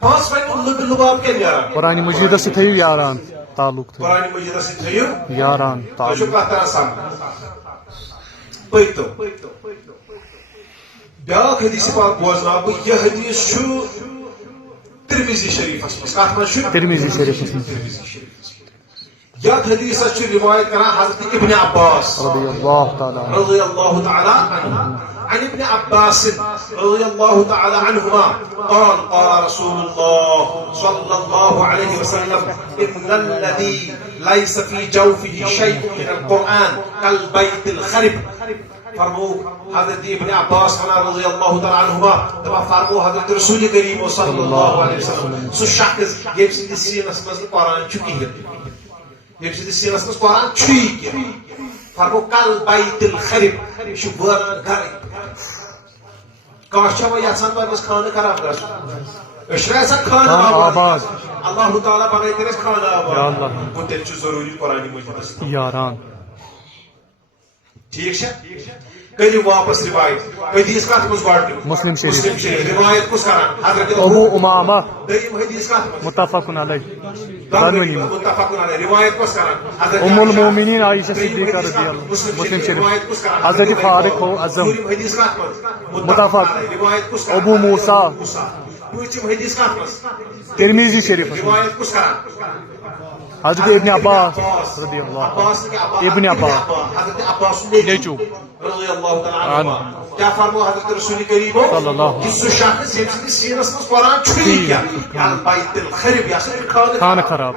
پانٛژھ وَنہِ لُبہِ لُباب کیٛاہ نیران قرآن مجیدس سۭتۍ تھٲیِو یاران تعلق قرآن مجیدس سۭتۍ تھٲیِو یاران تۄہہِ چھُو کتھ تران سمجھ پٔکۍتو بیٛاکھ حدیث پاک بوزناو بہٕ یہِ حدیث چھُ ترمذی شریفس منٛز کتھ منٛز چھُ ترمذی شریفس منٛز یتھ حدیثس چھُ روایت کران حضرت ابن عباس رضی اللہ تعالی عنہ عن ابن عباس رضي الله تعالى عنهما قال رسول الله صلى الله عليه وسلم إن الذي ليس في جوفه شيء من القرآن كالبيت الخرب فرمو حضرت ابن عباس رضي الله تعالى عنهما دبا فرمو حضرت رسول کریم صلى الله عليه وسلم سو شخص ییٚمہِ سٕنٛدِس سیٖنس منٛز نہٕ قرآن چھُ کِہیٖنۍ ییٚمہِ سٕنٛدِس سیٖنس منٛز قرآن چھُیی کینٛہہ فرمو كالبيت الخرب یہِ چھُ وٲران گرٕ کانٛہہ چھا وۄنۍ یژھان پننس خانہٕ خراب گژھُن أسۍ چھِنہ یژھان خانہٕ آباد اللہ تعالیٰ بنٲیتن اَسہِ خانہٕ آباد گوٚو تیٚلہِ چھُ ضروٗری قرآن مجیدس یاران ٹھیک ہے کریو واپس روایت حدیث کت مز گۄڈٕ مسلم شریف روایت کس کران حضرت ابو امامہ دٔیِم حدیث کت مز متفق علیہ دۄنوٕنی متفق علیہ روایت کس کران حضرت ام المومنین عائشہ صدیقہ رضی اللہ مسلم روایت شریف کس کران حضرت فاروق ہو اعظم ژوٗرِم حدیث کت مز متفق روایت کس کران ابو موسیٰ پوٗنٛژِم حدیث کت مز ترمیزی شریف روایت کس کران حضرت ابن عباس رضی اللہ ابن عباس حضرت عباس نیچو رضی اللہ تعالی عنہ کیا فرمو حضرت رسول کریم صلی اللہ علیہ سُہ شخص ییٚمہِ سٕنٛدِس سیٖنس منٛز قرآن چھُنہٕ کینٛہہ البیت الخرب یہِ ہسا چھُ خانہ خراب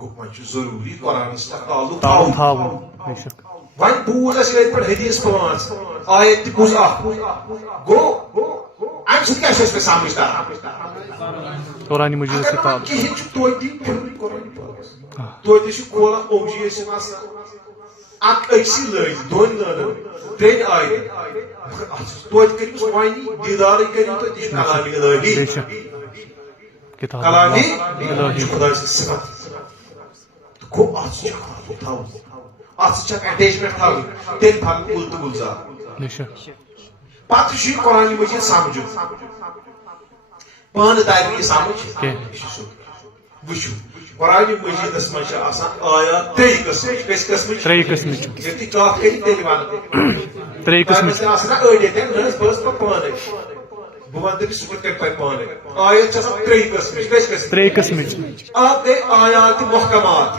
گوٚو وۄنۍ چھُ ضروٗری قرآنس سۭتۍ تعلق تعاون تھاوُن تھاوُن بے شک وۄنۍ بوٗز اَسہِ ییٚتہِ پٮ۪ٹھ حدیث 5 آیت تہِ بوٗز اکھ گوٚو اَمہِ سۭتۍ کیٛاہ چھُ اَسہِ سمجھ تران قرآن مجید سے تعلق کِہیٖنۍ چھُ توتہِ قرآن توتہِ چھُ کھولان اوبجی ٲسۍ یِم آسان اکھ أکسٕے لٲگۍ دۄن لٲنن ترٛیٚنۍ آیہِ توتہِ کٔرِوُس وۄنۍ دیٖدارٕے کٔرِو تہٕ تہِ چھُ کلامی بے الہی شک کتاب کلامی اللہ الہی چھُ خۄداے سٕنٛز صفت گوٚو اتھ سۭتۍ چھُ تعلق تھاوُن اتھ سۭتۍ چھِ اٹیچمنٹ تھاوٕنۍ تیٚلہِ پھلہِ کُل تہٕ گُلزار بے شک پتہٕ چھُ یہِ قرآن مجیٖد سمجھُن پانہٕ ترِ یہِ سمجھ کینٛہہ یہِ چھُ سیوٚد وٕچھِو قرآن مجیٖدس منٛز چھِ آسان آیات ترٛیٚیہِ قٕسمٕچ کٔژِ قٕسمٕچ ترٛیٚیہِ قٕسمٕچ ییٚلہِ تُہۍ کتھ کٔرِو تیٚلہِ ونہٕ ترٛیٚیہِ تۄہہِ قٕسمٕچ منٛز آسان نا أڑۍ ییٚتٮ۪ن نہ حظ بہٕ ٲسٕس پتہٕ پانے بہٕ ونہٕ تٔمِس سُہ پٲٹھۍ کٔرِ تۄہہِ پانے آیت چھِ آسان ترٛیٚیہِ قٕسمٕچ کٔژِ قٕسمٕچ ترٛیٚیہِ قٕسمٕچ اکھ گٔے آیات محکمات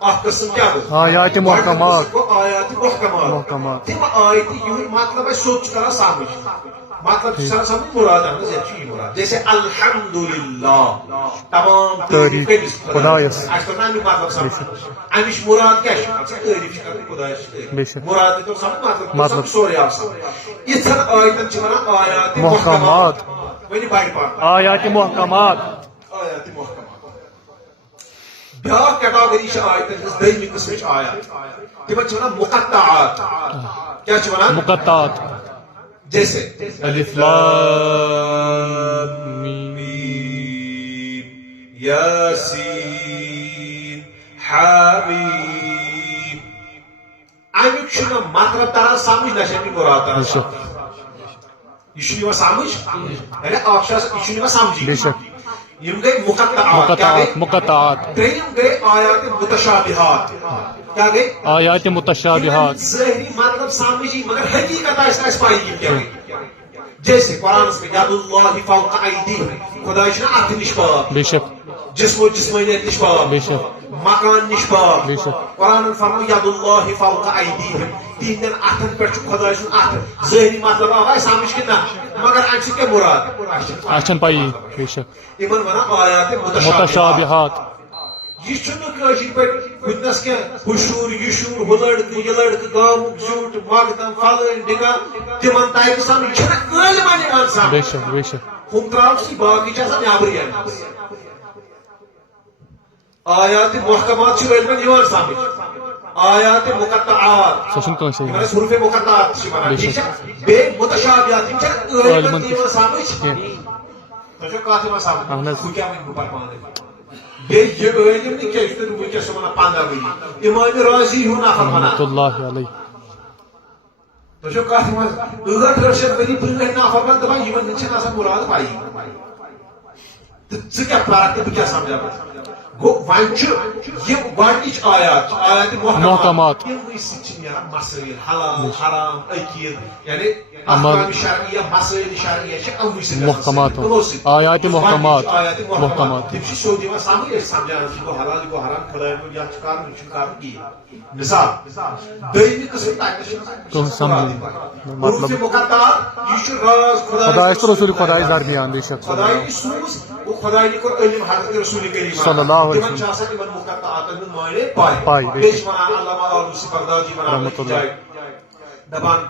اکھ قٕسم کیٛاہ گوٚو آیات محکمات گوٚو آیات محکمات محکمات تِم آیتہِ یِہُنٛد مطلب اَسہِ سیوٚد چھُ تران سمجھ مطلب چھُ تران سمجھ مُراد اہن حظ یتھ چھُ یہِ مُراد جیسے الحمدللہ تمام تعریٖف کٔمِس خۄدایس اَسہِ توٚر نا امیُک مطلب سمجھ اَمِچ مُراد کیٛاہ چھِ مان ژٕ تعریٖف چھِ کرٕنۍ خۄدایس بے چھِ شک مُراد تہِ توٚر سمجھ مطلب مطلب سورُے آو سمجھ یِژھن آیتن چھِ ونان آیات محکمات ؤنِو بڑِ پہن آیات محکمات آیات محکمات بیاکھ کیٹاگری چھِ آیتن ہٕنٛز دٔیمہِ قٕسمٕچ آیات تِمن چھِ ونان مقطعات کیٛاہ چھِ ونان مقطعات جیسے الف لام میم یاسین حامیم امیُک چھُنہٕ مطلب تران سمجھ نہ چھِ امیُک مُراد تران سمجھ یہِ چھُنہٕ یِوان سمجھ یعنی اکھ چھُ آسان یہِ چھُنہٕ یِوان سمجھی بے شک یِم گٔے مقطعات کیٛاہ گٔے مقطعات ترٛیٚیِم گٔے آیات متشابہات کیٛاہ گٔے آیات متشابہات ظٲہری مطلب سمجھی مگر حقیقت آسہِ نہٕ اَسہِ پاے یِم کیٛاہ گٔے جیسے قرآنس میں ید اللہ فوق ایدیہم خدا چھُنہ اتھٕ نِش پاک بے شک جسمو جسمانیت نِش پاک بے شک مکان نِش پاک بے شک قرآنن فرمو ید اللہ فوق ایدیہم تِہنٛدٮ۪ن اتھن پٮ۪ٹھ چھُ خۄداے سُنٛد اتھٕ ظٲہری مطلب آو اَسہِ سمجھ کِنہٕ نہ مگر امہِ سۭتۍ کیٛاہ مُراد اَسہِ چھنہٕ پیی بے شک یِمن ونان آیات متشابہات یہ چھُنہٕ کٲشِر پٲٹھۍ وٕنکٮ۪نس کینٛہہ ہُہ شُر یہِ شُر ہُہ لڑکہٕ یہِ لڑکہٕ گامُک زیُٹھ مقدم فلٲنۍ ڈِگا تِمن ترِ سمجھ یہِ چھُنہ عٲلمن یِوان سمجھ بے شک بے شک ہُم تراوسٕے باقٕے چھِ آسان نیبرٕے آیات محکمات چھِ عٲلمن یِوان سمجھ آیات مقطعات سۄ چھنہٕ کٲنٛسے یِمن أسۍ حروف مقطعات تہِ چھِ ونان بے ٹھیٖک شک چھا بیٚیہِ متشابہات یِم چھِ عٲلمن تہِ یِوان سمجھ کینٛہہ تۄہہِ چھو کتھ یِوان سمجھ اہن حظ بہٕ کیٛاہ وَنہٕ بہٕ پتہٕ پانے بیٚیہِ یہِ عٲلم نہٕ کینٛہہ یُس تۄہہِ وٕنکٮ۪س چھُ ونان 15 ؤری امام رازی ہُنٛد نفر ونان رحمۃ اللہ علیہ تۄہہِ چھو کتھ یِوان 800 ؤری برٛونٛٹھ نفر ونان دپان یِمن ہٕنٛز چھنہٕ آسان مُراد پایی تہٕ ژٕ کیٛاہ پرکھ تہٕ بہٕ کیٛاہ سمجھا گوٚو وۄنۍ چھُ یِم گۄڈنِچ آیات چھِ آیات محکمات یِموٕے سۭتۍ چھِ نیران مسٲیل حلال حرام عقیٖد یعنی احکام شرعیہ مسٲیل شرعیہ چھِ اَموٕے سۭتۍ محکمات آیات محکمات محکمات تِم چھِ سیوٚد یِوان سمجھ أسۍ سمجھان یہِ گوٚو حلال یہِ گوٚو حرام خۄداے ووٚن یتھ چھُ کرُن یہِ چھُنہٕ کرُن کِہیٖنۍ مثال دٔیمہِ قٕسمٕکۍ تتہِ حروف مقطعات یہِ چھُ راز خۄدایس تہٕ رسول خۄدایس درمیان بے شک خۄداے سوٗز گوٚو خۄداے کوٚر علم حضرت رسول کریم صلی اللہ علیہ تِمن چھِ آسان یِمن مقطعاتن ہُنٛد معنی پاے بیٚیہِ چھِ ونان علامہ آلوسی بغدادی ونان أکِس جایہِ دپان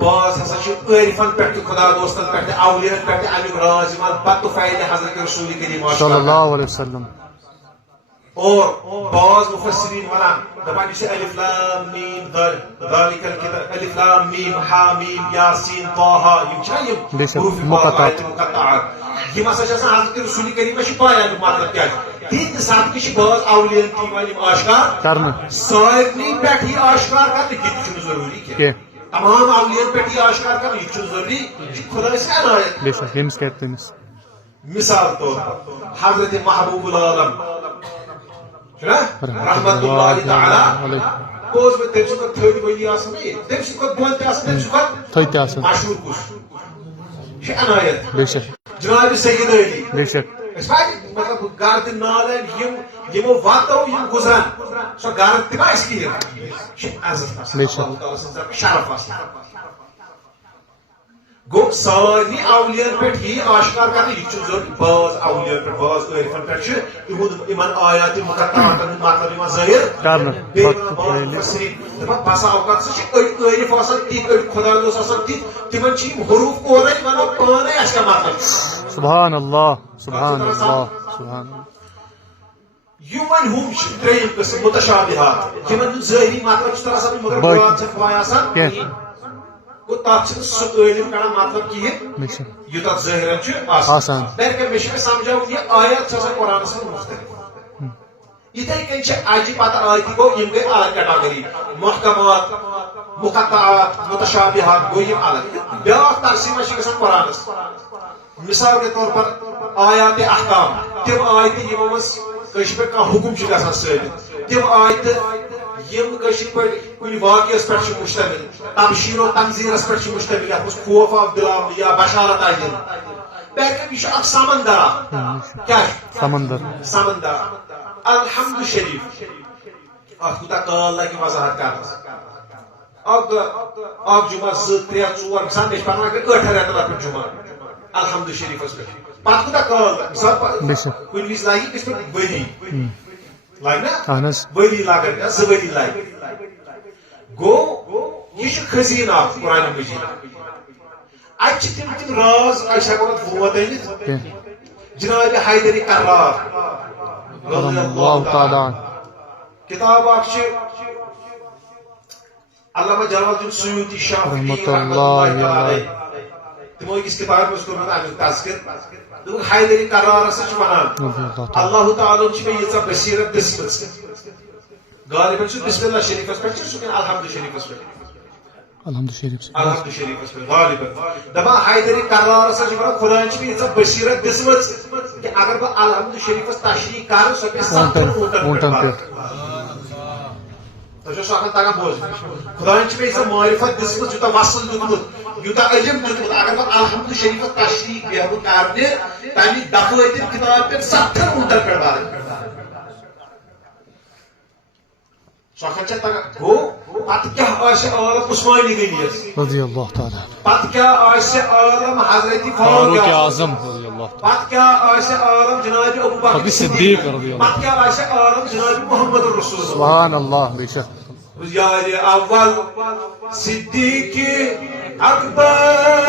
باز ہسا چھِ عٲرفن پٮ۪ٹھ تہِ خۄدا دوستن پٮ۪ٹھ تہِ اولِین پٮ۪ٹھ تہِ امیُک راز یِوان بتہٕ فایدٕ حضرت رسول کریم صلی اللہ علیہ وسلم اور باز مفسرین ونان دپان یُس یہِ الف لام میم ذالک الکتاب الف لام میم ہا میم یاسین طه یِم چھا یِم حروف مقطعات یِم ہسا چھِ آسان حضرت رسول کریمس چھِ پاے امیُک مطلب کیٛاہ چھُ تہند ساتھ باز اولین تیوان آشکار کرنا سارنی پہ یہ آشکار کرنا یہ ضروری کیا تمام اولین پہ یہ آشکار کرنا یہ ضروری یہ خدا سے عنایت بے شک یمس کہتے ہیں مثال طور پر حضرت محبوب العالم رحمت اللہ تعالی پوز میں تم سے تھرڈ ولی آسن تم سے بون تہ آسن تم سے مشہور کس یہ عنایت بے شک جناب سید علی بے شک مطلب گرد نالن یمو واتو یم گزران سو گرد تہ اس کی عزت بے شک اللہ تعالی سن شرف آسن گو ساری اولیاء پہ یہ آشکار کرنا یہ ضروری بعض اولیاء پہ بعض عرفن پہ تہد ان آیات مقطعات مطلب مظاہر بسا اوقات عرف آسان تیت خدا دوس آسان تیت تمن حروف اورے ونو پانے اس کا مطلب سبحان اللہ سبحان اللہ سبحان اللہ یمن ہم تریم قسم متشابہات یمن ظاہری مطلب آسان مگر مراد سے پائے آسان وہ تک علم کڑان مطلب کہین یہ تک ظاہر آسان بہرکہ مجھے سمجھاؤ یہ آیات قرآن من مختلف اتھے کن اجہ پتہ آیتی گو یم گئی الگ کیٹاگری محکمات مقطعات متشابہات گو یم الگ بیاکھ تقسیم گژھان قرآنس مثال کے طور پر آیات احکام تم آیت یمو مز پہ کھانا حکم گژھان ثابت تم آیت یم پہ کن واقعس پہ مشتمل تبشیر و تنظیرس پہ مشتمل یت خوف آف دلاو یا بشارت آئی دن بہرکہ یہ اخ سمندر کیا سمندر الحمد شریف اتھ کوتاہ کال لگہ وضاحت کرنس اخ جمعہ 2 3 4 مثال مجھے پڑھنا 8 رٮ۪تن پہ جمعہ الحمد شریفس پہ پتہ کوتاہ کال مثال کن وز لگہ کس پہ ؤری لگنا ؤری لگن 2 ؤری لگہ گو یہ خزینہ قرآن مجید اتھ تم راز اچھا ووت أنِتھ جناب حیدری کرار رضی اللہ تعالی کتاب اخ علامہ جلال الدین سیوطی شافعی رحمۃ اللہ علیہ تمو أکس کتاب مز کورمت امیک تذکر دون حیدری کرار ہسا ونان اللہ تعالی مے ییژا بصیرت دسمژ غالباً بسم اللہ شریفس پہ الحمد شریفس پہ الحمد شریفس پہ غالباً دپان حیدری کرار ہسا خدا مے ییژا بصیرت دسمژ کہ اگر بہ الحمد شریفس تشریح کر سو پہ 70 اونٹن پہ تو سو تگان بوز خدا مے ییژا معرفت دسمژ یوتاہ وصل دیتمت یوتاہ علم دیتمت اگر بہ الحمد شریفس تشریح بیہو کرنے تمہ دفعہ کتاب پہ 70 اونٹن پہ بارن گو پتہ کیا عالم عثمانی غلیظ رضی اللہ تعالی پتہ کیا عالم حضرت فاروق اعظم پتہ کیا عالم جناب ابو بکر صدیق پتہ کیا عالم جناب محمد رسول اللہ سبحان اللہ بے شک یار اول صدیق اکبر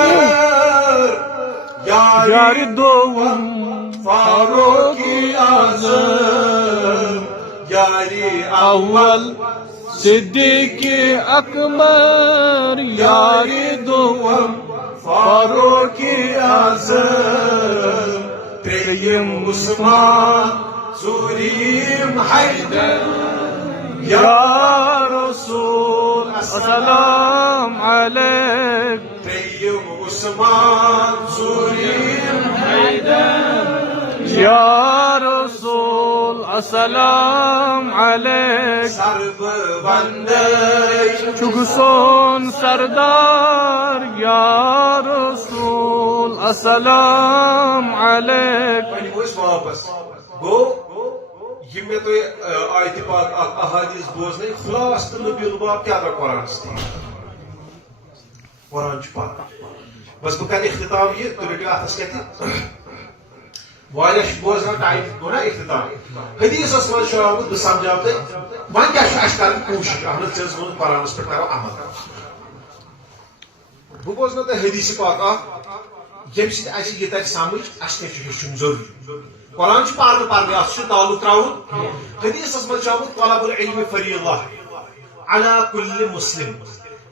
یار دوم فاروق اعظم یاری اول صدیق اکبر یاری دوم فاروق اعظم تریم عثمان ژوٗرِم حیدر یا رسول السلام علیک تریم عثمان ژوٗرِم حیدر یا رسول السلام علیک سرب بندے چگسون سردار یا رسول السلام علیک واپس گو یہ میں تو آیت پاک احادیث بوزنے خلاص تو نبی الباب کیا تھا قرآن سے قرآن پاک بس بکر اختتام یہ تو رٹی آتھس کہتے واریاہ بوزنا ٹائم گو نا اختتام حدیث من آمت بہ سمجھاو تہ وۄنۍ کیٛاہ چھُ کرن کوٗشش اہن ژےٚ ٲس ووٚنمُت قرآنس پٮ۪ٹھ کرو عمل بہ بوزنو تۄہہِ حدیث پاک اکھ ییٚمہِ سۭتۍ اَسہِ یہِ ترِ سمجھ اَسہِ کیٛاہ چھُ ہیٚچھُن ضروٗری قرآن چھُ پرنہٕ اَتھ چھُ تعلق تراوُن حدیثس منٛز چھُ آمُت طلب العلم فریضہ علی کل مسلم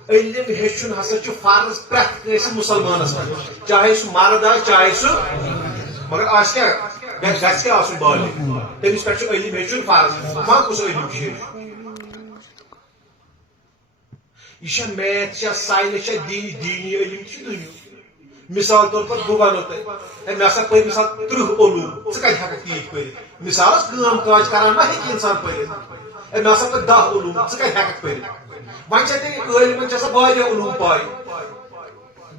علم ہیٚچھُن ہسا چھُ فرض پرٛٮ۪تھ کٲنٛسہِ مُسلمانس پٮ۪ٹھ چاہے سُہ مرد آسہِ چاہے سُہ مگر آسہِ کیٛاہ گژھِ آسُن بالغ تمس پہ علم ہیچن فرض ما کس علم یہ میتھ سائنس دینی علم دنیا مثال طور پر بہ ونو تہ مے ہسا پہ مثال 30 علوم ژٕ کتہِ ہیککھ تیٖتۍ پٔرِتھ مثال کٲم کاج کران ما ہیٚکہِ انسان پٔرِتھ مے ہسا پہ 10 علوم ژٕ کتہِ ہیککھ پٔرِتھ وۄنۍ چھا تیٚلہِ عٲلمن چھِ آسان واریاہ علوم پاے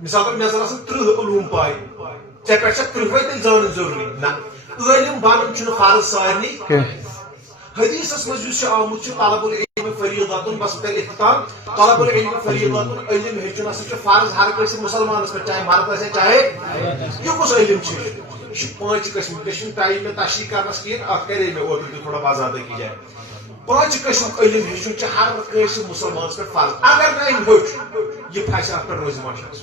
مثال طور مےٚ زن آسان 30 علوم پاے ژےٚ پٮ۪ٹھ چھا 30 تیٚلہِ زانٕنۍ ضروٗری نہ عٲلم بنُن چھُنہٕ فرض سارنٕے حدیثس مز آمت طلب العلم فریضۃ بس کر اختتام طلب العلم فریضۃ علم ہیچن ہسا فرض ہر کس مسلمانس پہ چاہے مرد آسے چاہے یہ کس علم یہ 5 قسم ٹائم میں تشریح کرنس کہین ات کرے میں اوتر تھوڑا باضابطگی جائے 5 قسم علم ہیچن ہر کس مسلمانس پہ فرض اگر نہ ہیوچ یہ پھسہ ات پہ روز معاشرس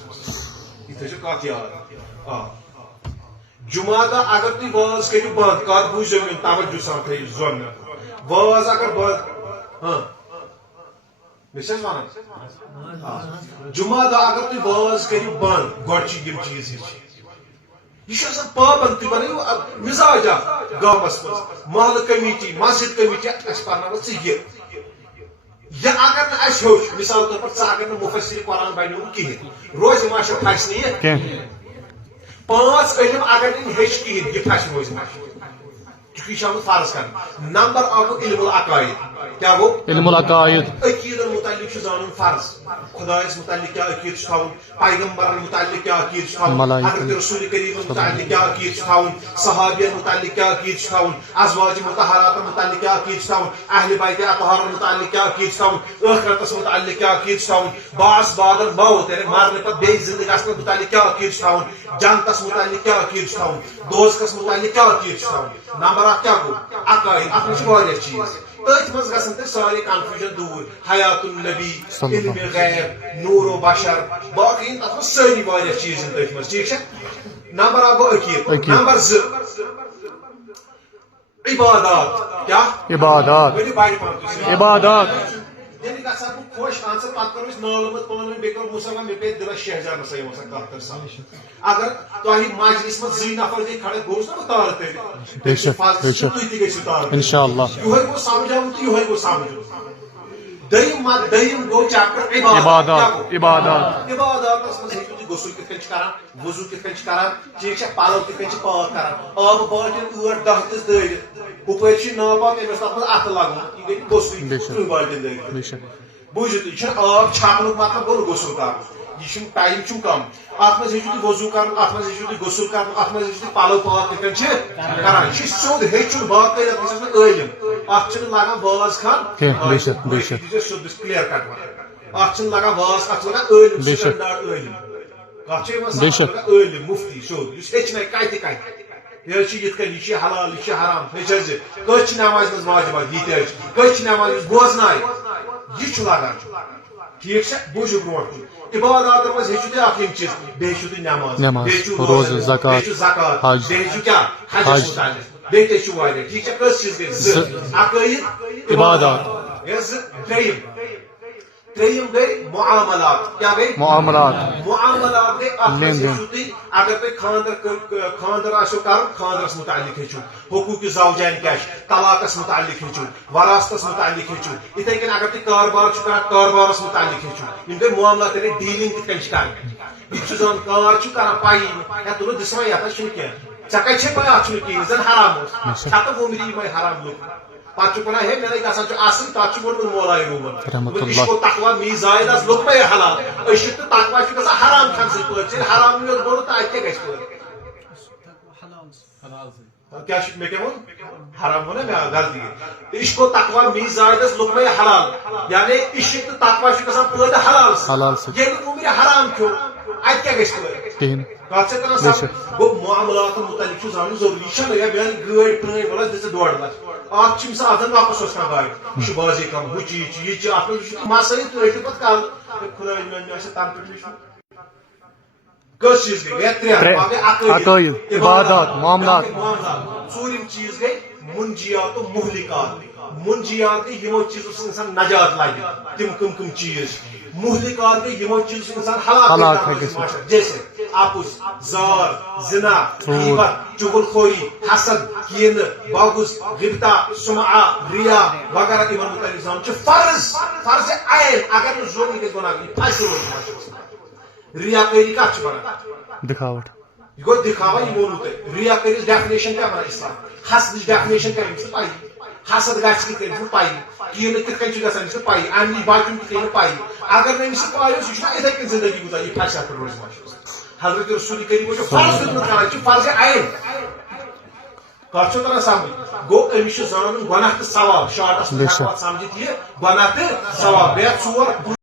یہ تھو کت یاد جمعہ دہ اگر تھی واز کرو بند کت بوزو میون توجہ سان تھو زون واز اگر بند ہاں جمعہ دہ اگر تھی واز کرو بند گۄڈٕ چھِ یِم چیٖز یہ پابند تھی بنو مزاج گامس مز محلہ کمیٹی مسجد کمیٹی اس پرنو یہ اگر نہ ہیوچ مثال طور پر اگر نہ مفسر قرآن بنو کہین روز معاشر پھسہ نہ یہ 5 علم اگر ہیچ کہین یہ پھسہ روز معاشر چونکہ یہ آمت فرض کر نمبر آو علم العقائد کیا گو علم العقائد عقیدن متعلق زانن فرض خدایس متعلق کیا عقید تھاون پیغمبرن متعلق کیا عقید تھاون حضرت رسول کریم متعلق کیا عقید تھاون صحابین متعلق کیا عقید تھاون ازواج مطہرات متعلق کیا عقید تھاون اہل بیت اطہار متعلق کیا عقید تھاون آخرتس متعلق کیا عقید تھاون باس بعد الموت یعنی مرنے پتہ بیٚیہِ زندگی گژھنس متعلق کیا عقید تھاون جنتس متعلق کیا عقید تھاون دوزخس متعلق کیا عقید تھاون نمبر 1 کیا گو عقائد اتھ منٛز چھِ واریاہ چیٖز تٔتھۍ منٛز گژھن تۄہہِ سارے کنفیوجن دوٗر حیات النبی علم غیب نور و بشر باقی تتھ منٛز سٲری واریاہ چیٖز یِن تٔتھۍ منٛز ٹھیٖک چھا نمبر 1 گوٚو عقیٖد نمبر 2 عبادات کیا عبادات عبادات یعنی گژھان بہٕ خۄش اہن سا پتہٕ کرو أسۍ نالہٕ پانہٕ ؤنۍ بیٚیہِ کرو مُسلمان مےٚ پیٚیہِ دِلس شہجان سا یِم ہسا کتھ کر سمجھ اگر تۄہہِ مجلس منٛز 2 نفر گٔے کھڑے گوٚوُس نا بہٕ تارٕ تیٚلہِ تُہۍ تہِ گٔژھِو تارٕ انشاءاللہ یِہوے گوٚو سمجھاوُن تہٕ یِہوے گوٚو سمجھُن دٔیِم گوٚو چیپٹر عبادات عباداتس منٛز ہیٚکِو تُہۍ غسل کِتھ کٔنۍ چھِ کران وضوٗ کِتھ کٔنۍ چھِ کران ٹھیٖک چھا پلو کِتھ کٔنۍ چھِ پاک کران آبہٕ بالٹیٖن 8-10 تِس دٲرِتھ ہُپٲرۍ چھِ ناپاک أمِس تتھ منٛز اَتھٕ لگُن یہِ گٔے غسلٕے 3 بالٹیٖن دٲرِتھ بوٗزِو تُہۍ یہِ چھُنہٕ آب چھکنُک مطلب گوٚو نہٕ غسل کرُن یہ ٹائم چھُ کم اتھ منٛز ہیٚکِو تُہۍ وضوٗ کرُن اتھ منٛز ہیٚکِو تُہۍ غسل کرُن اتھ منٛز ہیٚکِو تُہۍ پلو پاک کِتھ کٔنۍ چھِ کران یہِ چھُ سیوٚد ہیٚچھُن باقٕے رٮ۪تھ گژھِ آسُن عٲلِم اتھ چھُنہٕ لگان واز خان سیوٚد کلیر کٹ اتھ چھُنہٕ لگان واز اتھ چھُ لگان عٲلِم سٹنڈارڈ عٲلِم کتھ چھِ یِوان سمجھ عٲلِم مُفتی سیوٚد یُس ہیٚچھناے کتہِ کتہِ یہ چھِ یِتھ کٔنۍ یہِ چھِ حلال یہِ چھِ حرام ہیٚچھ حظ کٲنٛسہِ چھِ نمازِ منٛز واجبات یہِ تہِ حظ کٲنٛسہِ چھِ نماز یُس بوزنایہِ یہِ چھُ لگان ٹھیٖک چھا بوٗزِو برونٛٹھ کُن عباداتن منٛز ہیٚچھِو تُہۍ اکھ یِم چیٖز بیٚیہِ ہیٚچھِو تُہۍ نماز بیٚیہِ چھُ روزٕ بیٚیہِ چھُ زکات بیٚیہِ ہیٚچھِو کیٛاہ حجس مُتعلق بیٚیہِ تہِ چھُ واریاہ ٹھیٖک چھا کٔژ چیٖز گٔے 2 عقٲیِد عبادات 2 ترٛیٚیِم گٔے معاملات کیٛاہ گٔے معاملات گٔے اتھ منٛز ہیٚچھِو تُہۍ اگر تۄہہِ خانٛدر آسیو کرُن خانٛدرس مُتعلق ہیٚچھِو حقوٗقِ زوجین کیٛاہ چھِ طلاقس مُتعلق ہیٚچھِو وراثتس مُتعلق ہیٚچھِو یِتھے کٔنۍ اگر تُہۍ کاربار چھِو کران کاربارس مُتعلق ہیٚچھِو یِم گٔے معاملات یعنی ڈیٖلِنگ کِتھ کٔنۍ چھِ کرٕنۍ یہِ چھُ زن کار چھُ کران پایی یا تُلو دِسما یتھ حظ چھُنہٕ کینٛہہ ژےٚ کتہِ چھے پاے اتھ چھُنہٕ کِہیٖنۍ زن حرام اوس چھتہٕ وُمری یِمے حرام لُکھ پتہٕ چھُ ونان ہے مےٚ نَے گژھان چھُ اصٕل تتھ چھُ ووٚنمُت مولایہِ روٗمن یہِ گوٚو تقوا می زاید آس لوٚگ مے حلال أشِک تہٕ تقوا چھُ گژھان حرام کھٮ۪ن سۭتۍ پٲٹھۍ ژےٚ حرام یوت گوٚو تہٕ اَتہِ کیٛاہ گژھِ پٲٹھۍ کیٛاہ چھُ مےٚ کیٛاہ ووٚن حرام ووٚن نا مےٚ غلطی تہٕ یہِ گوٚو تقوا می زایدس لوٚگ مے حلال یعنی اِشِک تہٕ تقوا چھُ گژھان پٲدٕ حلال ییٚلہِ وُمرِ حرام کھیوٚو اَتہِ کیٛاہ گژھِ پٲدٕ کتھ چھےٚ کران سمجھ گوٚو معاملاتن مُتعلق چھُ زانُن ضروٗری یہِ چھَنہٕ یا میٛانہِ گٲڑۍ پرٛٲنۍ وَلہٕ حظ دِژٕ 2.5 لچھ اتھ چھُ مِثال اتھ زن واپس اوس کانٛہہ گاڑِ یہِ چھُ بازے کم ہُہ چیٖز چھُ یہِ چھُ اتھ منٛز یہِ چھُ مسٲیل تُہۍ رٔٹِو پتہٕ کل خۄداے میون مےٚ آسہِ تنہٕ پٮ۪ٹھ لیٚچھمُت کٔژ چیٖز گٔے گٔے 3 عقٲیِد عبادات معاملات 4 چیٖز گٔے منجیات و مہلکات منجیات گٔے یِمو چیٖزو سۭتۍ انسان نجات لگہِ تِم کٕم چیٖز مہلکات گٔے یِمو چیٖزو سۭتۍ انسان ہلاک جیسے آپس زار زنا غیبت چغل خوری حسد کینہ بغض غبطہ سمعہ ریا وغیرہ یمن متعلق زان فرض فرض عین اگر نہ ضروری گژھِ گناہ یہ پھسہِ روزِ ریا کٲری کتھ بنان دکھاوٹ یہ گو دکھاوا یہ وونو تۄہہِ ریا کٲرِس ڈیفنیشن کیٛاہ بنان اسلام حسدٕچ ڈیفنیشن کیٛاہ أمِس چھِ پایی حسد گژھِ کِتھ کٔنۍ چھُنہٕ پایی کینہ کِتھ کٔنۍ چھُ گژھان أمِس چھِ پایی امہِ نِش بچُن کِتھ کٔنۍ نہٕ پایی اگر نہٕ أمِس یہِ پاے اوس یہِ چھُنہ یِتھے کٔنۍ زندگی گُزاران یہِ پھسہِ اتھ پٮ۪ٹھ روزِ مشہوٗر حضرت رسول کریم چھُ فرض دیُتمُت کران یہِ چھُ فرض عین کتھ چھو تران سمجھ گوٚو أمِس چھُ زانُن گۄناہ تہٕ ثواب شاٹس منٛز ہٮ۪کو اتھ سمجھِتھ یہِ گۄناہ تہٕ ثواب بیٚیہِ ژور